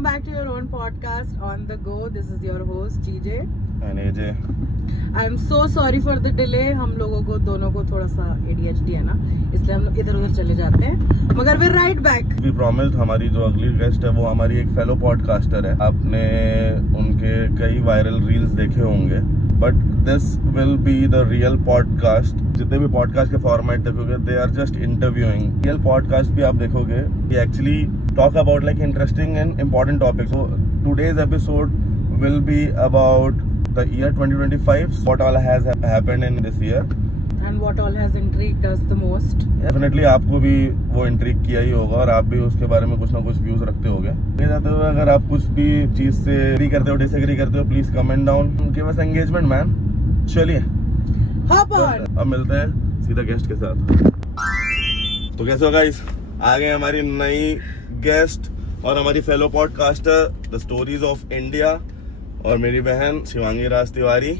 welcome back to your own podcast on the go. This is your host TJ and AJ. I'm so sorry for the delay. हम लोगों को दोनों को थोड़ा सा ADHD है ना, इसलिए हम लोग इधर उधर चले जाते हैं, मगर we're right back. We promised हमारी जो अगली गेस्ट है वो हमारी एक फेलो पॉडकास्टर है. आपने उनके कई वायरल रील्स देखे होंगे, but this will be the real podcast. जितने भी पॉडकास्ट के फॉर्मेट देखोगे they are just interviewing. Real podcast भी आप देखोगे ये actually talk about like interesting and important topics. So today's episode will be about the year 2025, what all has happened in this year and what all has intrigued us the most. Definitely आपको भी वो intrigue किया ही होगा और आप भी उसके बारे में कुछ ना कुछ व्यूज रखते होगे. अगर आप कुछ भी चीज से एग्री करते हो, डिसएग्री करते हो, please comment down, give us engagement man. चलिए हॉप ऑन. अब मिलते हैं सीधा गेस्ट के साथ. तो कैसे हो गाइस, आ गए हमारी नई गेस्ट और हमारी fellow podcaster the stories of India और मेरी बहन Shivangi Raj Tiwari.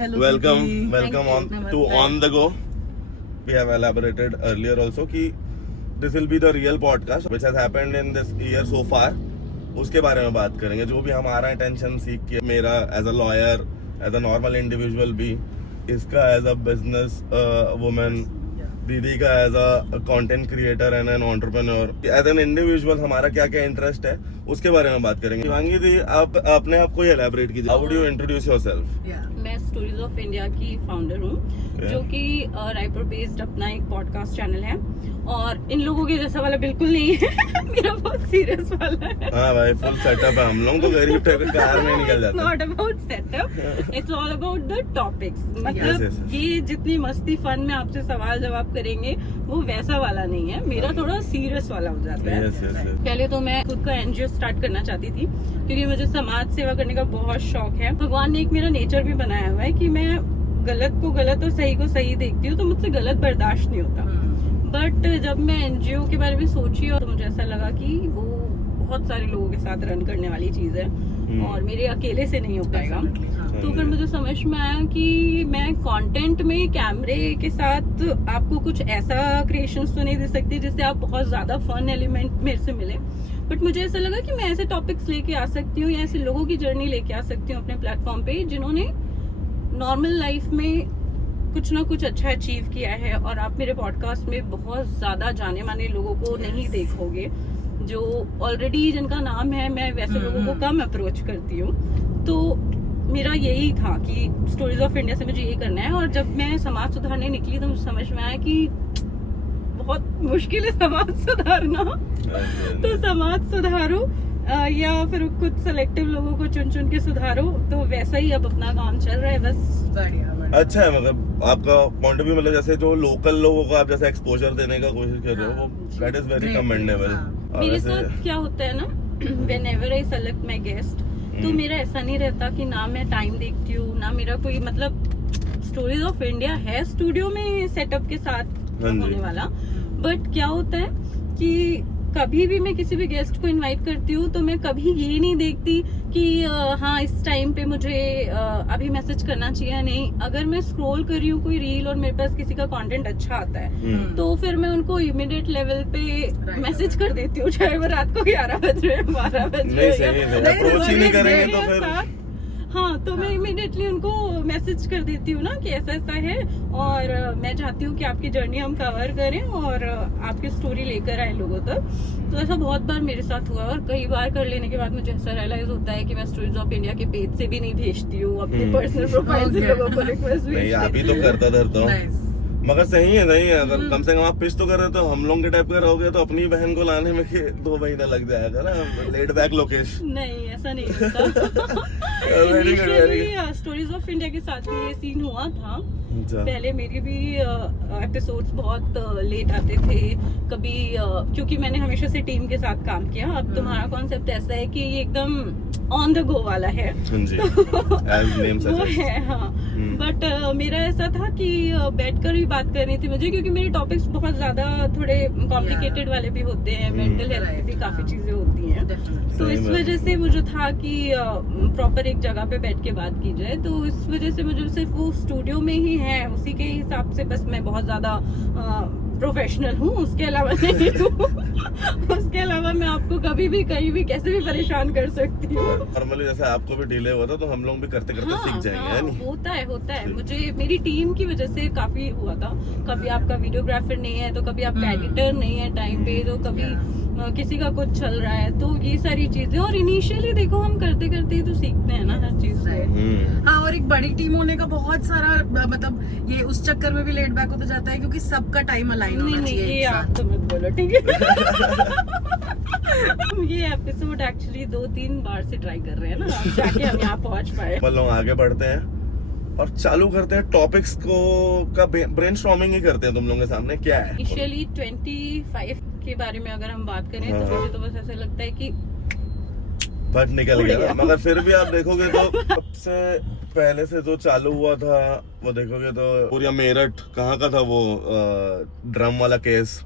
Welcome on to on the go. We have elaborated earlier also कि this will be the real podcast which has happened in this year so far. उसके बारे में बात करेंगे, जो भी हमारा टेंशन सीख के, मेरा as a lawyer, as a normal individual भी, इसका एज अ बिजनेस वुमेन, दीदी का as a content creator and an entrepreneur, as an individual हमारा क्या क्या इंटरेस्ट है उसके बारे में बात करेंगे. शिवांगी दी, आप अपने आप को ही एलैबोरेट कीजिए. How would you introduce yourself? मैं स्टोरीज ऑफ इंडिया की फाउंडर हूँ, जो कि रायपुर बेस्ड अपना एक पॉडकास्ट चैनल है और इन लोगों के जैसा वाला बिल्कुल नहीं है. मेरा बहुत सीरियस वाला है. हाँ भाई, फुल सेटअप है. हम लोग तो गरीब कार में निकल जाते हैं. Not about setup, it's all about the topics. मतलब ये जितनी मस्ती फन में आपसे सवाल जवाब करेंगे वो वैसा वाला नहीं है. मेरा थोड़ा सीरियस वाला हो जाता है. पहले तो मैं खुद का एनजीओ स्टार्ट करना चाहती थी क्योंकि मुझे समाज सेवा करने का बहुत शौक है. भगवान ने एक मेरा नेचर भी बनाया हुआ है कि मैं गलत को गलत और सही को सही देखती हूँ, तो मुझसे गलत बर्दाश्त नहीं होता. बट जब मैं एनजीओ के बारे में सोची और तो मुझे ऐसा लगा कि वो बहुत सारे लोगों के साथ रन करने वाली चीज है और मेरे अकेले से नहीं हो पाएगा. तो फिर मुझे समझ में आया कि मैं कंटेंट में कैमरे के साथ आपको कुछ ऐसा क्रिएशंस तो नहीं दे सकती जिससे आप बहुत ज्यादा फन एलिमेंट मेरे से मिले. बट मुझे ऐसा लगा कि मैं ऐसे टॉपिक्स लेके आ सकती हूँ या ऐसे लोगों की जर्नी लेके आ सकती हूँ अपने प्लेटफॉर्म पे जिन्होंने नॉर्मल लाइफ में कुछ ना कुछ अच्छा अचीव किया है. और आप मेरे पॉडकास्ट में बहुत ज्यादा जाने माने लोगों को नहीं देखोगे, जो ऑलरेडी जिनका नाम है. मैं वैसे लोगों को कम अप्रोच करती हूँ. तो मेरा यही था कि स्टोरीज ऑफ इंडिया से मुझे ये करना है. और जब मैं समाज सुधारने निकली तो मुझे समझ में आया कि बहुत मुश्किल है समाज सुधारना. तो समाज सुधारो या फिर कुछ सिलेक्टिव लोगों को चुन चुन के सुधारो. तो वैसा ही अब अपना काम चल रहा है बस. अच्छा है, मतलब आपका पॉइंट ऑफ व्यू, मतलब जैसे जो लोकल लोगों को आप जैसे एक्सपोजर देने का कोशिश कर रहे हो, वो दैट इज वेरी कमेंडेबल. मेरे साथ क्या होता है ना, whenever I select my guest, तो मेरा ऐसा नहीं रहता कि ना मैं टाइम देखती हूँ ना मेरा कोई, मतलब स्टोरीज ऑफ इंडिया है स्टूडियो में सेटअप के साथ होने वाला. बट क्या होता है कि कभी भी मैं किसी भी गेस्ट को इनवाइट करती हूँ तो मैं कभी ये नहीं देखती कि हाँ इस टाइम पे मुझे अभी मैसेज करना चाहिए या नहीं. अगर मैं स्क्रॉल कर रही हूँ कोई रील और मेरे पास किसी का कंटेंट अच्छा आता है तो फिर मैं उनको इमीडिएट लेवल पे मैसेज कर देती हूँ, चाहे वो रात को 11 बज रहे 12 बज रहे. हाँ, तो मैं इमीडिएटली उनको मैसेज कर देती हूँ ना कि ऐसा ऐसा है और मैं चाहती हूँ कि आपकी जर्नी हम कवर करें और आपकी स्टोरी लेकर आए लोगों तक. तो ऐसा बहुत बार मेरे साथ हुआ और कई बार कर लेने के बाद मुझे ऐसा रियलाइज होता है कि मैं स्टोरीज ऑफ इंडिया के पेज से भी नहीं भेजती हूँ, अपनी पर्सनल प्रोफाइल से लोगों को रिक्वेस्ट भेजती हूँ. अभी तो करता धरता हूँ, मगर सही है. नहीं है, कम से कम आप पिच तो कर रहे, तो हम लोग के टाइप के रहोगे तो अपनी बहन को लाने में 2 महीना लग जाएगा ना. Let back Lokesh. नहीं, ऐसा नहीं होता. स्टोरीज ऑफ इंडिया के साथ में ये सीन हुआ था. पहले मेरी भी एपिसोड्स बहुत लेट आते थे कभी, क्योंकि मैंने हमेशा से टीम के साथ काम किया. अब तुम्हारा कॉन्सेप्ट ऐसा है कि ये एकदम ऑन द गो वाला है. वो है. हाँ, बट मेरा ऐसा था कि बैठकर ही बात करनी थी मुझे, क्योंकि मेरे टॉपिक्स बहुत ज्यादा थोड़े कॉम्प्लिकेटेड वाले भी होते हैं. मेंटल हेल्थ पे भी काफी चीजें होती हैं. तो इस वजह से मुझे था कि प्रॉपर एक जगह पे बैठ के बात की जाए. तो इस वजह से मुझे सिर्फ वो स्टूडियो में ही है, उसी के हिसाब से बस मैं बहुत ज्यादा प्रोफेशनल हूँ, उसके अलावा नहीं हूँ। उसके अलावा मैं आपको कभी भी कहीं भी कैसे भी परेशान कर सकती हूँ। नॉर्मली जैसे आपको भी डिले हुआ था तो हम लोग भी करते करते सीख जाएंगे, है नहीं? होता है। मुझे मेरी टीम की वजह से काफी हुआ था। कभी आपका वीडियोग्राफर नहीं है तो कभी आपका एडिटर नहीं है टाइम पे, तो कभी किसी का कुछ चल रहा है, तो ये सारी चीजें। और इनिशियली देखो हम करते करते ही तो सीखते हैं ना हर चीज से। हाँ, और एक बड़ी टीम होने का बहुत सारा मतलब ये उस चक्कर में भी लेट बैक होता जाता है क्योंकि सबका टाइम अलाइन होना चाहिए। ये आप तो मत बोलो, ठीक है? ये एपिसोड एक्चुअली 2-3 बार से ट्राई कर रहे हैं ना, अब जाके हम यहाँ पहुँच पाए। अपन लोग आगे बढ़ते हैं और चालू करते हैं टॉपिक्स को का ब्रेनस्टॉर्मिंग ही करते हैं तुम लोगों के सामने। क्या है इनिशियली 25 के बारे में अगर हम बात करें तो मुझे तो बस ऐसा लगता है कि बट निकल गया ना, मगर फिर भी आप देखोगे तो सबसे पहले से जो चालू हुआ था वो देखोगे तो पूरा मेरठ कहाँ का था वो ड्रम वाला केस,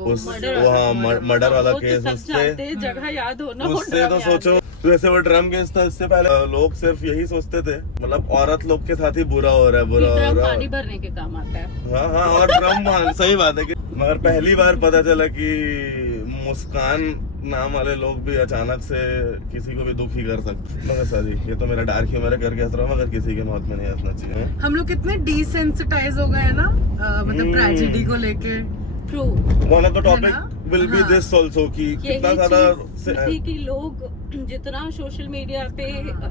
उस मर्डर वाला केस, उससे जगह याद हो ना, उससे तो सोचो वैसे वो ड्रम केस था। इससे पहले लोग सिर्फ यही सोचते थे मतलब औरत लोग के साथ ही बुरा हो रहा है, बुरा हो रहा है, पानी भरने के काम आता है। हाँ, और ड्रम सही बात है कि मगर पहली बार पता चला कि मुस्कान नाम वाले लोग भी अचानक से किसी को भी दुखी कर सकते। मगर सॉरी, ये तो मेरा डार्क ह्यूमर है करके हंस रहा हूँ, मगर किसी के मौत में नहीं हंसना चाहिए। हम लोग कितने डिसेंसिटाइज हो गए ना मतलब ट्रेजेडी को लेके। True, one of the topic will be this also कि कितना ज्यादा कि लोग जितना सोशल मीडिया पे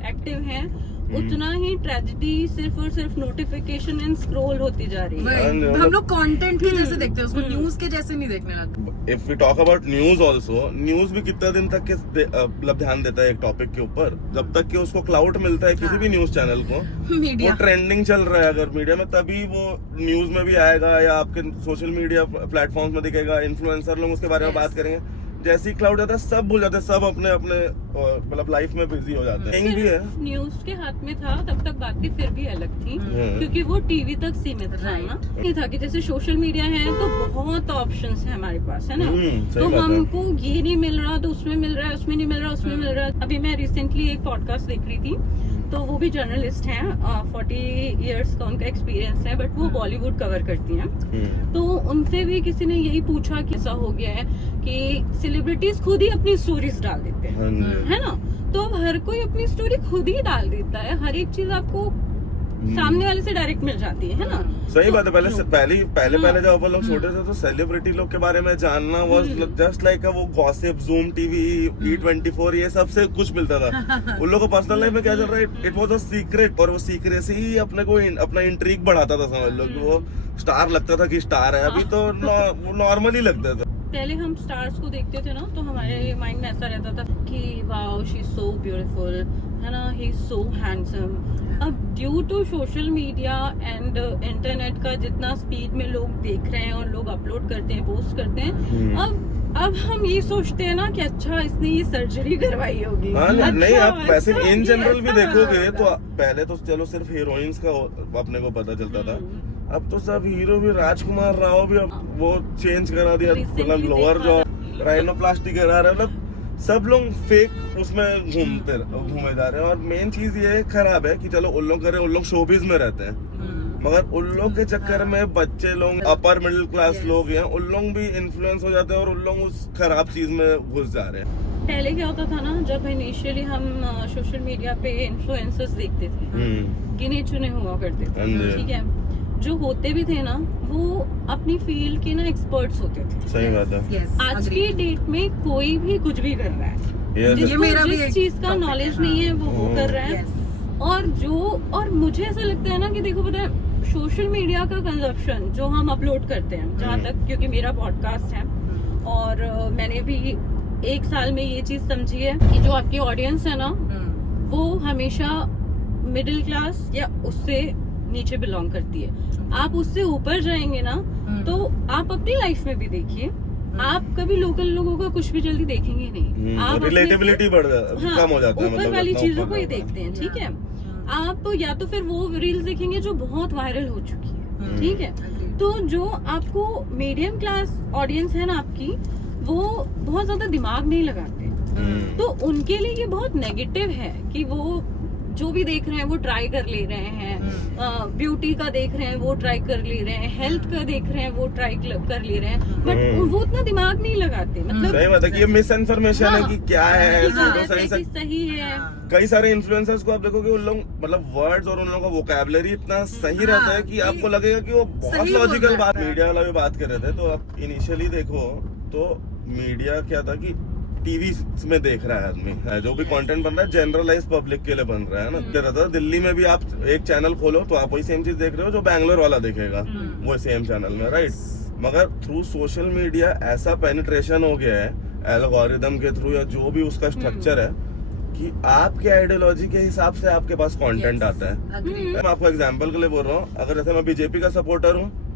एक्टिव हैं उतना ही ट्रेजेडी सिर्फ और सिर्फ नोटिफिकेशन एंड स्क्रॉल होती जा रही है। हम लोग कंटेंट के जैसे देखते हैं उसको, न्यूज के जैसे नहीं देखने लगते। If we talk about news also, news भी कितना दिन तक मतलब ध्यान देता है एक टॉपिक के ऊपर, जब तक कि उसको क्लाउड मिलता है किसी भी न्यूज चैनल को, वो ट्रेंडिंग चल रहा है अगर मीडिया में, तभी वो न्यूज में भी आएगा या आपके सोशल मीडिया प्लेटफॉर्म्स में दिखेगा, इन्फ्लुएंसर लोग उसके बारे में बात करेंगे। जैसे ही क्लाउड जाता है सब भूल जाते हैं, सब अपने अपने मतलब लाइफ में बिजी हो जाते हैं। भी है न्यूज के हाथ में था तब तक बातें फिर भी अलग थी क्योंकि वो टीवी तक सीमित था ना, नहीं था कि जैसे सोशल मीडिया है तो बहुत ऑप्शंस है हमारे पास, है ना। तो हमको ये नहीं मिल रहा तो उसमें मिल रहा है, उसमें नहीं मिल रहा उसमें मिल रहा है। अभी मैं रिसेंटली एक पॉडकास्ट देख रही थी, तो वो भी जर्नलिस्ट हैं, 40 इयर्स का उनका एक्सपीरियंस है, बट वो बॉलीवुड कवर करती हैं। तो उनसे भी किसी ने यही पूछा कि ऐसा हो गया है कि सेलिब्रिटीज खुद ही अपनी स्टोरीज डाल देते हैं, है ना। तो अब हर कोई अपनी स्टोरी खुद ही डाल देता है, हर एक चीज आपको सामने वाले से डायरेक्ट मिल जाती है ना। सही बात है। पहले जब अपन लोग छोटे थे तो सेलिब्रिटी लोग के बारे में जानना वाज जस्ट लाइक वो गॉसिप, ज़ूम टीवी, E24 ये सब से कुछ मिलता था। उन लोगों को पर्सनल लाइफ में क्या चल रहा है इट वाज अ सीक्रेट, और वो सीक्रेसी ही अपने को अपना इंट्रिग बढ़ाता था, समझ लो कि वो स्टार लगता था कि स्टार है। अभी तो नॉर्मल ही लगता था। पहले हम स्टार्स को देखते थे ना तो हमारे माइंड में ऐसा रहता था कि wow she is so beautiful, है ना, ही इज सो हैंडसम। अब due to social media and internet का जितना स्पीड में लोग देख रहे हैं और लोग अपलोड करते हैं, पोस्ट करते हैं, अब हम ये सोचते हैं ना कि अच्छा इसने ये सर्जरी करवाई होगी। अच्छा, नहीं आप वैसे इन जनरल भी देखोगे तो पहले तो चलो सिर्फ हीरोइंस का अपने को पता चलता था, अब तो सब हीरो भी, राजकुमार राव भी अब वो चेंज करा दिया, मतलब लोअर जो राइनोप्लास्टी करा रहा है, मतलब सब लोग फेक उसमें घूमे जा रहे हैं। और मेन चीज ये खराब है कि चलो उन लोग करे, उन लोग शोबिज में रहते हैं, मगर उन लोग के चक्कर में बच्चे लोग, अपर मिडिल क्लास लोग हैं, उन लोग भी इन्फ्लुएंस हो जाते हैं और उन लोग उस खराब चीज में घुस जा रहे हैं। पहले क्या होता था ना, जब इनिशियली हम सोशल मीडिया पे इन्फ्लुएंसर्स देखते थे, गिने चुने हुआ करते थे, ठीक है, जो होते भी थे ना वो अपनी फील्ड के ना एक्सपर्ट्स होते थे। सही बात है। आज की डेट में कोई भी कुछ भी कर रहा है, जिस चीज का नॉलेज नहीं है वो कर रहा है। और मुझे ऐसा लगता है ना कि देखो पता है, सोशल मीडिया का कंजप्शन जो हम अपलोड करते हैं, जहाँ तक, क्योंकि मेरा पॉडकास्ट है और मैंने भी 1 साल में ये चीज समझी है कि जो आपकी ऑडियंस है ना वो हमेशा मिडिल क्लास या उससे नीचे बिलोंग करती है। आप उससे ऊपर जाएंगे ना तो आप अपनी लाइफ में भी देखिए, आप कभी लोकल लोगों का कुछ भी जल्दी देखेंगे नहीं, आप रिलेटेबिलिटी बढ़ कम हो जाता है, ऊपर वाली चीजों को ही देखते हैं, ठीक है। आप या तो फिर वो रील्स देखेंगे जो बहुत वायरल हो चुकी है, ठीक है। तो जो आपको मीडियम क्लास ऑडियंस है ना आपकी, वो बहुत ज्यादा दिमाग नहीं लगाते, तो उनके लिए ये बहुत नेगेटिव है कि वो जो भी देख रहे हैं वो ट्राई कर ले रहे हैं, ब्यूटी का देख रहे हैं वो ट्राई कर ले रहे हैं, हेल्थ का देख रहे हैं वो ट्राई कर ले रहे हैं, बट वो उतना दिमाग नहीं लगाते। मतलब सही बात है कि ये मिस इन्फॉर्मेशन है कि क्या है, सही है। कई सारे इन्फ्लुएंसर्स को आप देखोगे उन लोग मतलब वर्ड्स और उन लोगों का वोकैबुलरी इतना सही रहता है कि आपको लगेगा कि वो बहुत लॉजिकल बात। मीडिया वाला भी बात कर रहे थे, तो आप इनिशियली देखो तो मीडिया क्या था कि टीवी में देख रहा है आदमी, जो भी कंटेंट बन रहा है जनरलाइज पब्लिक के लिए बन रहा है ना। रहता है दिल्ली में भी आप एक चैनल खोलो तो आप वही सेम चीज देख रहे हो जो बैंगलोर वाला देखेगा वो सेम चैनल में, राइट। मगर थ्रू सोशल मीडिया ऐसा पेनिट्रेशन हो गया है एल्गोरिदम के थ्रू या जो भी उसका स्ट्रक्चर है कि आपके आइडियोलॉजी के हिसाब से आपके पास कंटेंट आता है। मैं आपको एग्जांपल के लिए बोल रहा हूँ, अगर जैसे मैं बीजेपी का सपोर्टर हूँ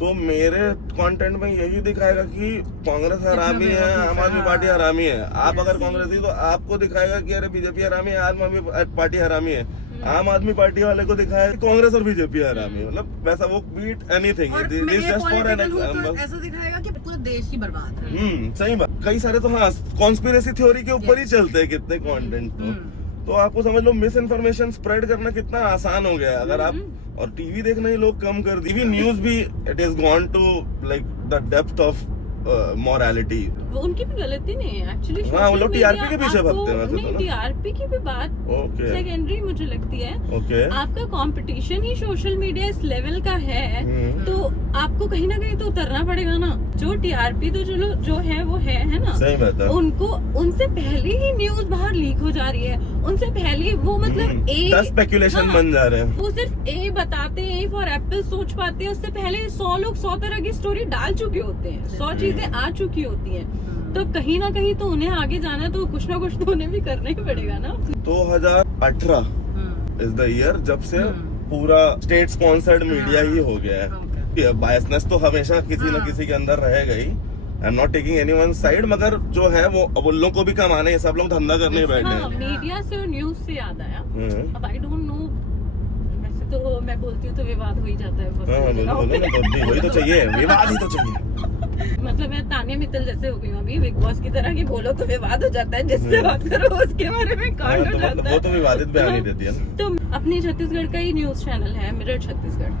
तो मेरे कंटेंट में यही दिखाएगा कि कांग्रेस हरामी है, आम आदमी पार्टी हरामी है। आप अगर कांग्रेसी तो आपको दिखाएगा कि अरे बीजेपी हरामी है, आम आदमी पार्टी हरामी है। आम आदमी पार्टी वाले को दिखाया कि कांग्रेस और बीजेपी हरामी, मतलब वैसा वो बीट एनीथिंग ऐसा दिखाएगा कि पूरा देश ही बर्बाद है। सही बात। कई सारे तो हाँ कॉन्स्पिरेसी थ्योरी के ऊपर ही चलते हैं कितने कंटेंट तो आपको समझ लो मिस इन्फॉर्मेशन स्प्रेड करना कितना आसान हो गया है। अगर आप और टीवी देखना ही लोग कम कर दी, न्यूज भी it is gone to like the depth of morality. वो उनकी भी गलती नहीं है एक्चुअली। हाँ वो लोग टीआरपी के पीछे भागते हैं। नहीं, टीआरपी की भी बात सेकेंडरी मुझे लगती है। आपका कंपटीशन ही सोशल मीडिया इस लेवल का है तो आपको कहीं ना कहीं तो उतरना पड़ेगा ना। जो टीआरपी तो जो है वो है ना। सही बात है। उनको उनसे पहले ही न्यूज बाहर लीक हो जा रही है, उनसे पहले वो मतलब स्पेकुलेशन बन जा रहे हैं। वो सिर्फ ए बताते हैं, फॉर एप्पल सोच पाते हैं, उससे पहले 100 लोग 100 तरह की स्टोरी डाल चुके होते हैं, 100 चीजें आ चुकी होती हैं। तो कहीं ना कहीं तो उन्हें आगे जाना है तो कुछ ना कुछ तो उन्हें भी करना ही पड़ेगा ना। 2018 इज द ईयर जब से पूरा स्टेट स्पॉन्सर्ड मीडिया ही हो गया है। बायसनेस तो हमेशा किसी न किसी के अंदर रहेगा ही। I am not taking anyone side, मगर जो है वो अब उन लोग को भी कमाने, सब लोग धंधा करने बैठे हैं। मीडिया से और न्यूज से याद आया, अब आई डोंट नो, वैसे तो मैं बोलती हूँ तो विवाद हो ही जाता है। वही तो चाहिए, विवाद ही तो चाहिए। मतलब मैं तानिया मित्तल जैसे हो गई हूँ अभी, बिग बॉस की तरह की बोलो तो विवाद हो जाता है, जिससे बात करो उसके बारे में कांड हो जाता है। वो तो विवादित बयान ही देती है। तो अपनी छत्तीसगढ़ का ही न्यूज चैनल है मिरर छत्तीसगढ़,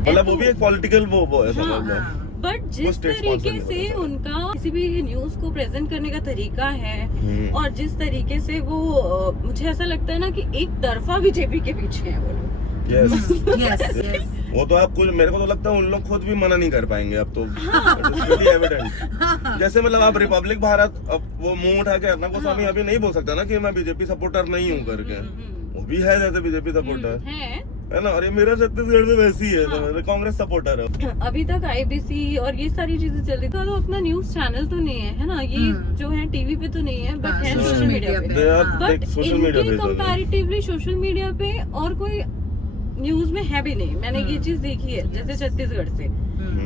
मतलब वो भी एक पॉलिटिकल वो है समझ लो। बट जिस तरीके से उनका किसी भी न्यूज को प्रेजेंट करने का तरीका है और जिस तरीके से वो मुझे ऐसा लगता है ना कि एक तरफा बीजेपी के पीछे है वो लोग। वो तो आपको, मेरे को तो लगता है उन लोग खुद भी मना नहीं कर पाएंगे अब तो। एविडेंट जैसे मतलब आप रिपब्लिक भारत अब वो मुंह उठा के अपना गोस्वामी अभी नहीं बोल सकता ना कि मैं बीजेपी सपोर्टर नहीं हूँ करके। वो भी है जैसे बीजेपी सपोर्टर है ना, और ये मेरा छत्तीसगढ़ में वैसी है तो कांग्रेस सपोर्टर है। अभी तक आईबीसी और ये सारी चीजें चल रही थी, तो अपना न्यूज चैनल तो नहीं है ना, ये जो है टीवी पे तो नहीं है, बट है सोशल मीडिया पे। बट इनके कंपैरेटिवली सोशल मीडिया पे और कोई न्यूज में है भी नहीं। मैंने ये चीज देखी है, जैसे छत्तीसगढ़ से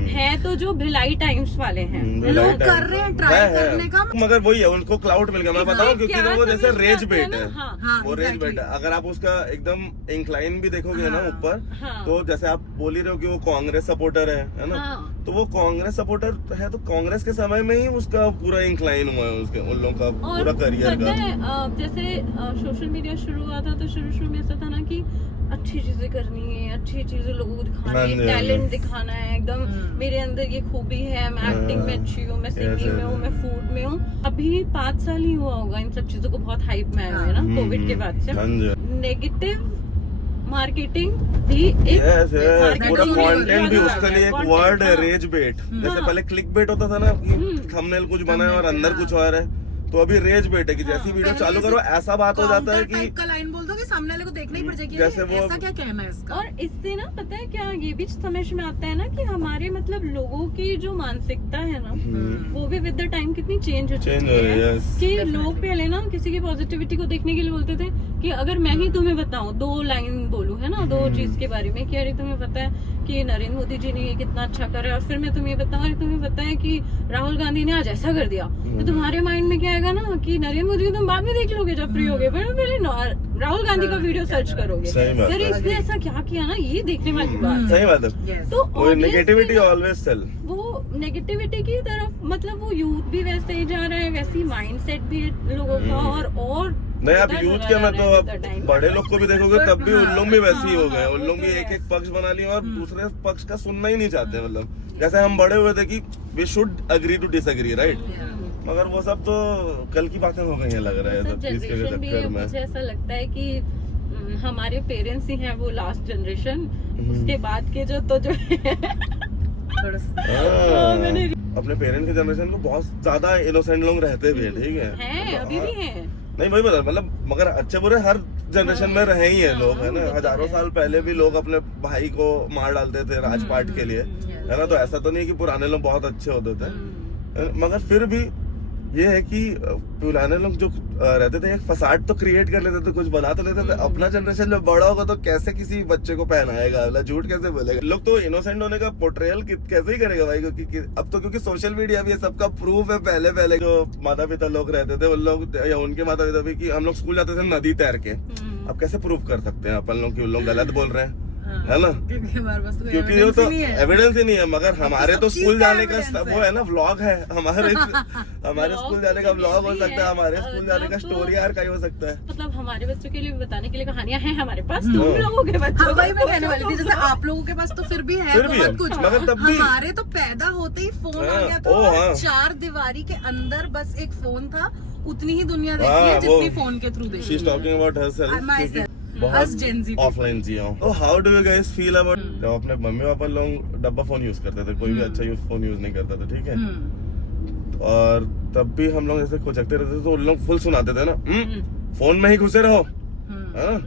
है तो जो भिलाई टाइम्स वाले हैं लोग कर रहे हैं ट्राई करने का, मगर वही है उनको क्लाउड मिल गया। मैं बताऊं क्योंकि वो जैसे रेज बेट है, वो रेज बेट है। अगर आप उसका एकदम इंक्लाइन भी देखोगे ना ऊपर, तो जैसे आप बोल ही रहे हो कि वो कांग्रेस सपोर्टर है ना, तो वो कांग्रेस सपोर्टर है तो कांग्रेस के समय में ही उसका पूरा इंक्लाइन हुआ है, उसके उन लोग का पूरा करियर का। जैसे सोशल मीडिया शुरू हुआ था तो शुरू में ऐसा था ना कि अच्छी चीजें करनी है, अच्छी चीजें लोगों को दिखानी है, टैलेंट दिखाना है, एकदम मेरे अंदर ये खूबी है, मैं एक्टिंग में अच्छी हूँ, मैं सिंगिंग में हूँ, मैं फूड में हूँ। अभी 5 साल ही हुआ होगा इन सब चीजों को बहुत हाइप में आए हुए ना कोविड के बाद से। नेगेटिव मार्केटिंग भी एक पूरा कंटेंट भी उसके लिए एक वर्ड है, रेज बेट। जैसे पहले क्लिक बेट होता था ना कि थंबनेल कुछ बना है और अंदर कुछ और है, तो अभी रेज बेट है कि जैसी वीडियो चालू करो ऐसा बात हो जाता है कि का लाइन बोल दो कि सामने वाले को देखना ही पड़ जाएगी, जैसे वो ऐसा क्या कहना है इसका। और इससे ना पता है क्या, ये भी समझ में आता है ना कि हमारे मतलब लोगों की जो मानसिकता है ना वो भी विद द टाइम कितनी चेंज हो चुकी है। कि लोग पहले ना किसी की पॉजिटिविटी को देखने के लिए बोलते थे कि अगर मैं ही तुम्हें बताऊं, 2 लाइन बोलूं है ना, 2 चीज के बारे में कि अरे तुम्हें पता है कि नरेंद्र मोदी जी ने ये कितना अच्छा करा, और फिर मैं तुम्हें बताऊं अरे तुम्हें पता है कि राहुल गांधी ने आज ऐसा कर दिया, तो तुम्हारे माइंड में क्या आएगा ना कि नरेंद्र मोदी को तुम बाद में देख लोगे जब फ्री होगे, पहले राहुल गांधी का वीडियो सर्च करोगे, अरे इसने ऐसा क्या किया ना, ये देखने वाली बात। सही बात है। तो नेगेटिविटी ऑलवेज सेल, वो नेगेटिविटी की तरफ मतलब वो यूथ भी वैसे ही जा रहा है, वैसी माइंडसेट भी है लोगों का, और नहीं आप उधर यूथ चला के जा में रहे तो हैं अब with the time। बड़े लोग को भी देखोगे तब भी उन लोग भी वैसे ही हो गए, उन वो लोग तो भी है। एक एक पक्ष बना लिया और दूसरे पक्ष का सुनना ही नहीं चाहते। मतलब जैसे हम बड़े हुए थे कि we should agree to disagree, right? मगर वो सब तो कल की बातें हो गई हैं लग रहा है सब चीज के जनरेशन भी चक्कर में। मुझे ऐसा लगता है कि हमारे पेरेंट्स ही हैं वो लास्ट जनरेशन, उसके बाद के जो है थोड़ा सा मैंने अपने पेरेंट्स की जनरेशन में बहुत ज्यादा इनोसेंट लोग रहते भी हैं, ठीक है? हैं अभी भी हैं। नहीं वही बता, मतलब मगर अच्छे बुरे हर जनरेशन में रहे ही हैं लोग, है ना? हजारों साल पहले भी लोग अपने भाई को मार डालते थे राजपाट के लिए, है ना? तो ऐसा तो नहीं है कि पुराने लोग बहुत अच्छे होते थे, मगर फिर भी ये है कि पुराने लोग जो रहते थे एक फसाड तो क्रिएट कर लेते थे, कुछ बना तो लेते थे। अपना जनरेशन जब बड़ा होगा तो कैसे किसी बच्चे को पहनाएगा, मतलब झूठ कैसे बोलेगा? लोग तो इनोसेंट होने का पोर्ट्रेयल कैसे ही करेगा भाई, क्योंकि अब तो क्योंकि सोशल मीडिया भी ये सबका प्रूफ है। पहले जो माता पिता लोग रहते थे उन लोग या उनके माता पिता भी कि हम लोग स्कूल जाते थे नदी तैर के, अब कैसे प्रूफ कर सकते हैं अपन लोग कि उन लोग गलत बोल रहे हैं, है ना? क्योंकि हमारे पास कोई क्योंकि वो evidence तो ही नहीं है। एविडेंस ही नहीं है। मगर हमारे सब तो चीज़ स्कूल का जाने का evidence वो है ना, व्लॉग है हमारे हमारे Vlog स्कूल जाने का व्लॉग हो भी सकता है, है, हमारे स्कूल जाने का जब तो- स्टोरी आर्क हो सकता है। मतलब हमारे बच्चों के लिए भी बताने के लिए कहानियां हैं हमारे पास, तुम लोगों के बच्चों हाँ, वही मैं को कहने वाली थी, जैसे आप लोगों के पास तो फिर भी है फिर भी है, बहुत कुछ, मगर तब भी- हमारे तो पैदा होते ही फोन आ हाँ, गया था ओ, और हाँ। 4 दीवारी के अंदर बस एक फोन था, उतनी ही दुनिया देखी हाँ, है वो- जितनी फोन के थ्रू शी देखी is talking about herself, myself, बहुत us Gen Z people. Offline जिया हूं। तो how do you guys feel about जब अपने मम्मी पापा लोग डब्बा फोन यूज करते थे, कोई भी अच्छा फोन यूज नहीं करता था, ठीक है? और तब भी हम लोग ऐसे खोचकते रहते थे तो उन लोग फुल सुनाते थे ना, फोन में ही घुसे रहो, है ना?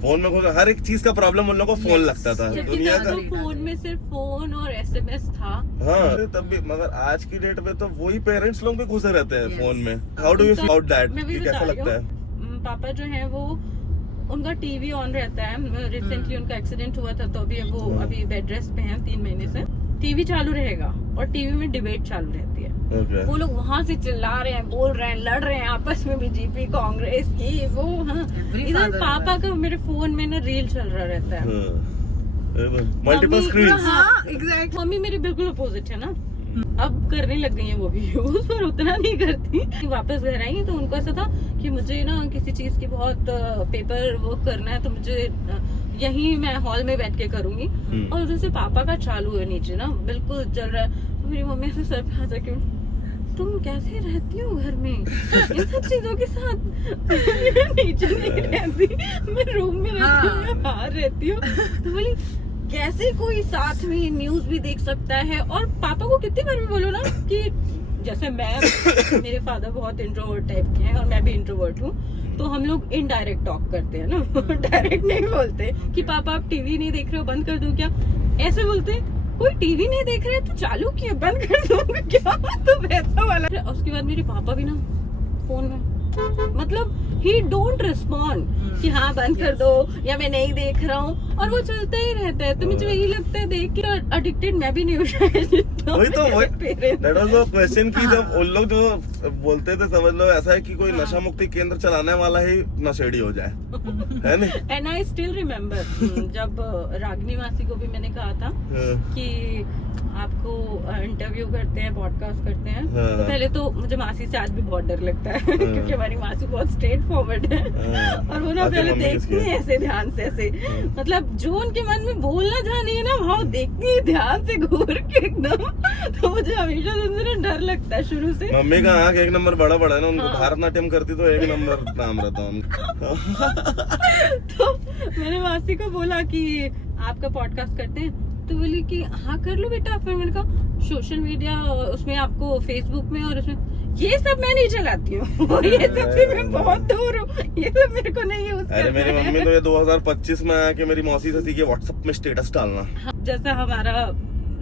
फोन में घुसे, हर एक चीज का प्रॉब्लम उन लोगों को फोन लगता था जबकि दुनिया का। तो फोन में सिर्फ फोन और एसएमएस था। हाँ तब भी, मगर आज की डेट में तो वही पेरेंट्स लोग भी घुसे रहते हैं Yes. फोन में। How do you feel about that? मैं भी कैसा बता रही लगता है? हूँ, पापा जो है वो उनका टीवी ऑन रहता है। रिसेंटली उनका एक्सीडेंट हुआ था तो अभी बेड रेस्ट पे हैं 3 महीने से। टीवी चालू रहेगा और टीवी में डिबेट चालू रहती है। Okay. वो लोग वहाँ से चिल्ला रहे हैं, बोल रहे हैं, लड़ रहे हैं आपस में, बीजेपी कांग्रेस ये वो। हाँ, Every इधर father पापा का मेरे फोन में ना रील चल रहा रहता है। Multiple mummy- screen. हाँ एग्जैक्ट। मम्मी मेरी बिल्कुल अपोजिट है ना, अब करने लग गई है वो भी यूज, पर उतना नहीं करती। वापस घर आई तो उनको ऐसा था कि मुझे ना किसी चीज की बहुत पेपर वर्क करना है तो मुझे यहीं मैं हॉल में बैठ के करूंगी। और उधर से पापा का चालू है नीचे ना, बिल्कुल चल रहा है। तो मेरी मम्मी से सर पे हाथ रखे, तुम कैसे रहती हो घर में इन सब चीजों के साथ? नीचे नहीं रहती, मैं रूम में रहती हूँ, मैं बाहर रहती हूँ। तो बोली कैसे कोई साथ में न्यूज भी देख सकता है? और पापा को कितनी बार भी बोलो ना कि जैसे मेरे फादर बहुत इंट्रोवर्ट टाइप के हैं और मैं भी इंट्रोवर्ट हूँ, तो हम लोग इनडायरेक्ट टॉक करते हैं ना, डायरेक्ट नहीं बोलते कि पापा आप टीवी नहीं देख रहे हो, बंद कर दूं क्या? ऐसे बोलते कोई टीवी नहीं देख रहे तो चालू किए, बंद कर दूंगा क्या? तो वैसा वाला। उसके बाद मेरे पापा भी ना फोन में, मतलब ही डोंट रिस्पॉन्ड कि हाँ बंद कर दो या मैं नहीं देख रहा हूँ, और वो चलता ही रहता है। तो मुझे यही लगता है देख के एडिक्टेड मैं भी नहीं हो शायद। वही तो दैट वाज द क्वेश्चन कि जब उन लोग जो बोलते थे, समझ लो ऐसा है कि कोई नशा मुक्ति केंद्र चलाने वाला ही नशेड़ी हो जाए, है नहीं? एंड आई स्टिल रिमेम्बर जब रागनी मासी को भी मैंने कहा था कि आपको इंटरव्यू करते हैं, पॉडकास्ट करते हैं, तो पहले तो मुझे मासी से आज भी बहुत डर लगता है क्योंकि हमारी मासी बहुत स्ट्रेट फॉरवर्ड है और वो ना पहले देखती है ऐसे ध्यान से, ऐसे मतलब जो उनके मन में बोलना चाहनी है ना भाव देखती है ध्यान से घूर के एकदम। तो मुझे हमेशा से उनसे डर लगता है शुरू से। मम्मी का आँख 1 नंबर बड़ा बड़ा है ना, उनको भारतनाट्यम करती तो 1 नंबर नाम रहता उनका। तो मैंने मासी को बोला कि आपका पॉडकास्ट करते हैं, तो बोली कि हाँ कर लो बेटा। फिर मैंने कहा सोशल मीडिया उसमें आपको फेसबुक में और उसमें, ये सब मैं नहीं चलाती हूँ ये सब से मैं बहुत दूर हूँ, ये सब मेरे को नहीं यूज करना है। अरे मेरी मम्मी तो ये 2025 में आके मेरी मौसी से सीखी व्हाट्सएप में स्टेटस डालना, जैसा हमारा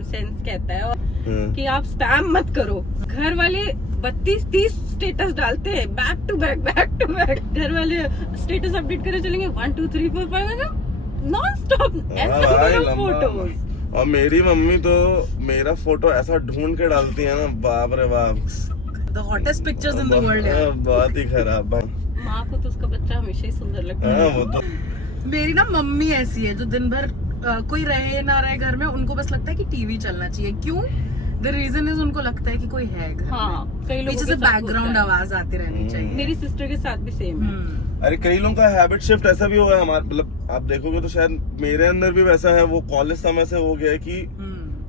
सेंस कहता है कि आप स्पैम मत करो। घर वाले 32-30 स्टेटस डालते हैं बैक टू बैक। घर वाले स्टेटस अपडेट करे चलेंगे 1 2 3 4 5 नॉन स्टॉप फोटोज। और मेरी मम्मी तो मेरा फोटो ऐसा ढूंढ के डालती है ना, बाप रे बाप, The hottest pictures in the world यार। बहुत ही खराब। माँ को तो उसका बच्चा हमेशा ही सुंदर लगता है। वो तो मेरी ना मम्मी ऐसी है जो दिन भर कोई रहे ना रहे घर में, उनको बस लगता है कि टीवी चलना चाहिए। क्यों? द रीजन इज उनको लगता है कि कोई है घर हाँ, में। कई लोगों पीछे के से साथ होता बैकग्राउंड है। आवाज आती रहनी चाहिए। मेरी सिस्टर के साथ भी सेम है। अरे कई लोगों का हैबिट शिफ्ट ऐसा भी हुआ है हमारे, मतलब आप देखोगे तो शायद मेरे अंदर भी वैसा है। वो कॉलेज समय से हो गया है कि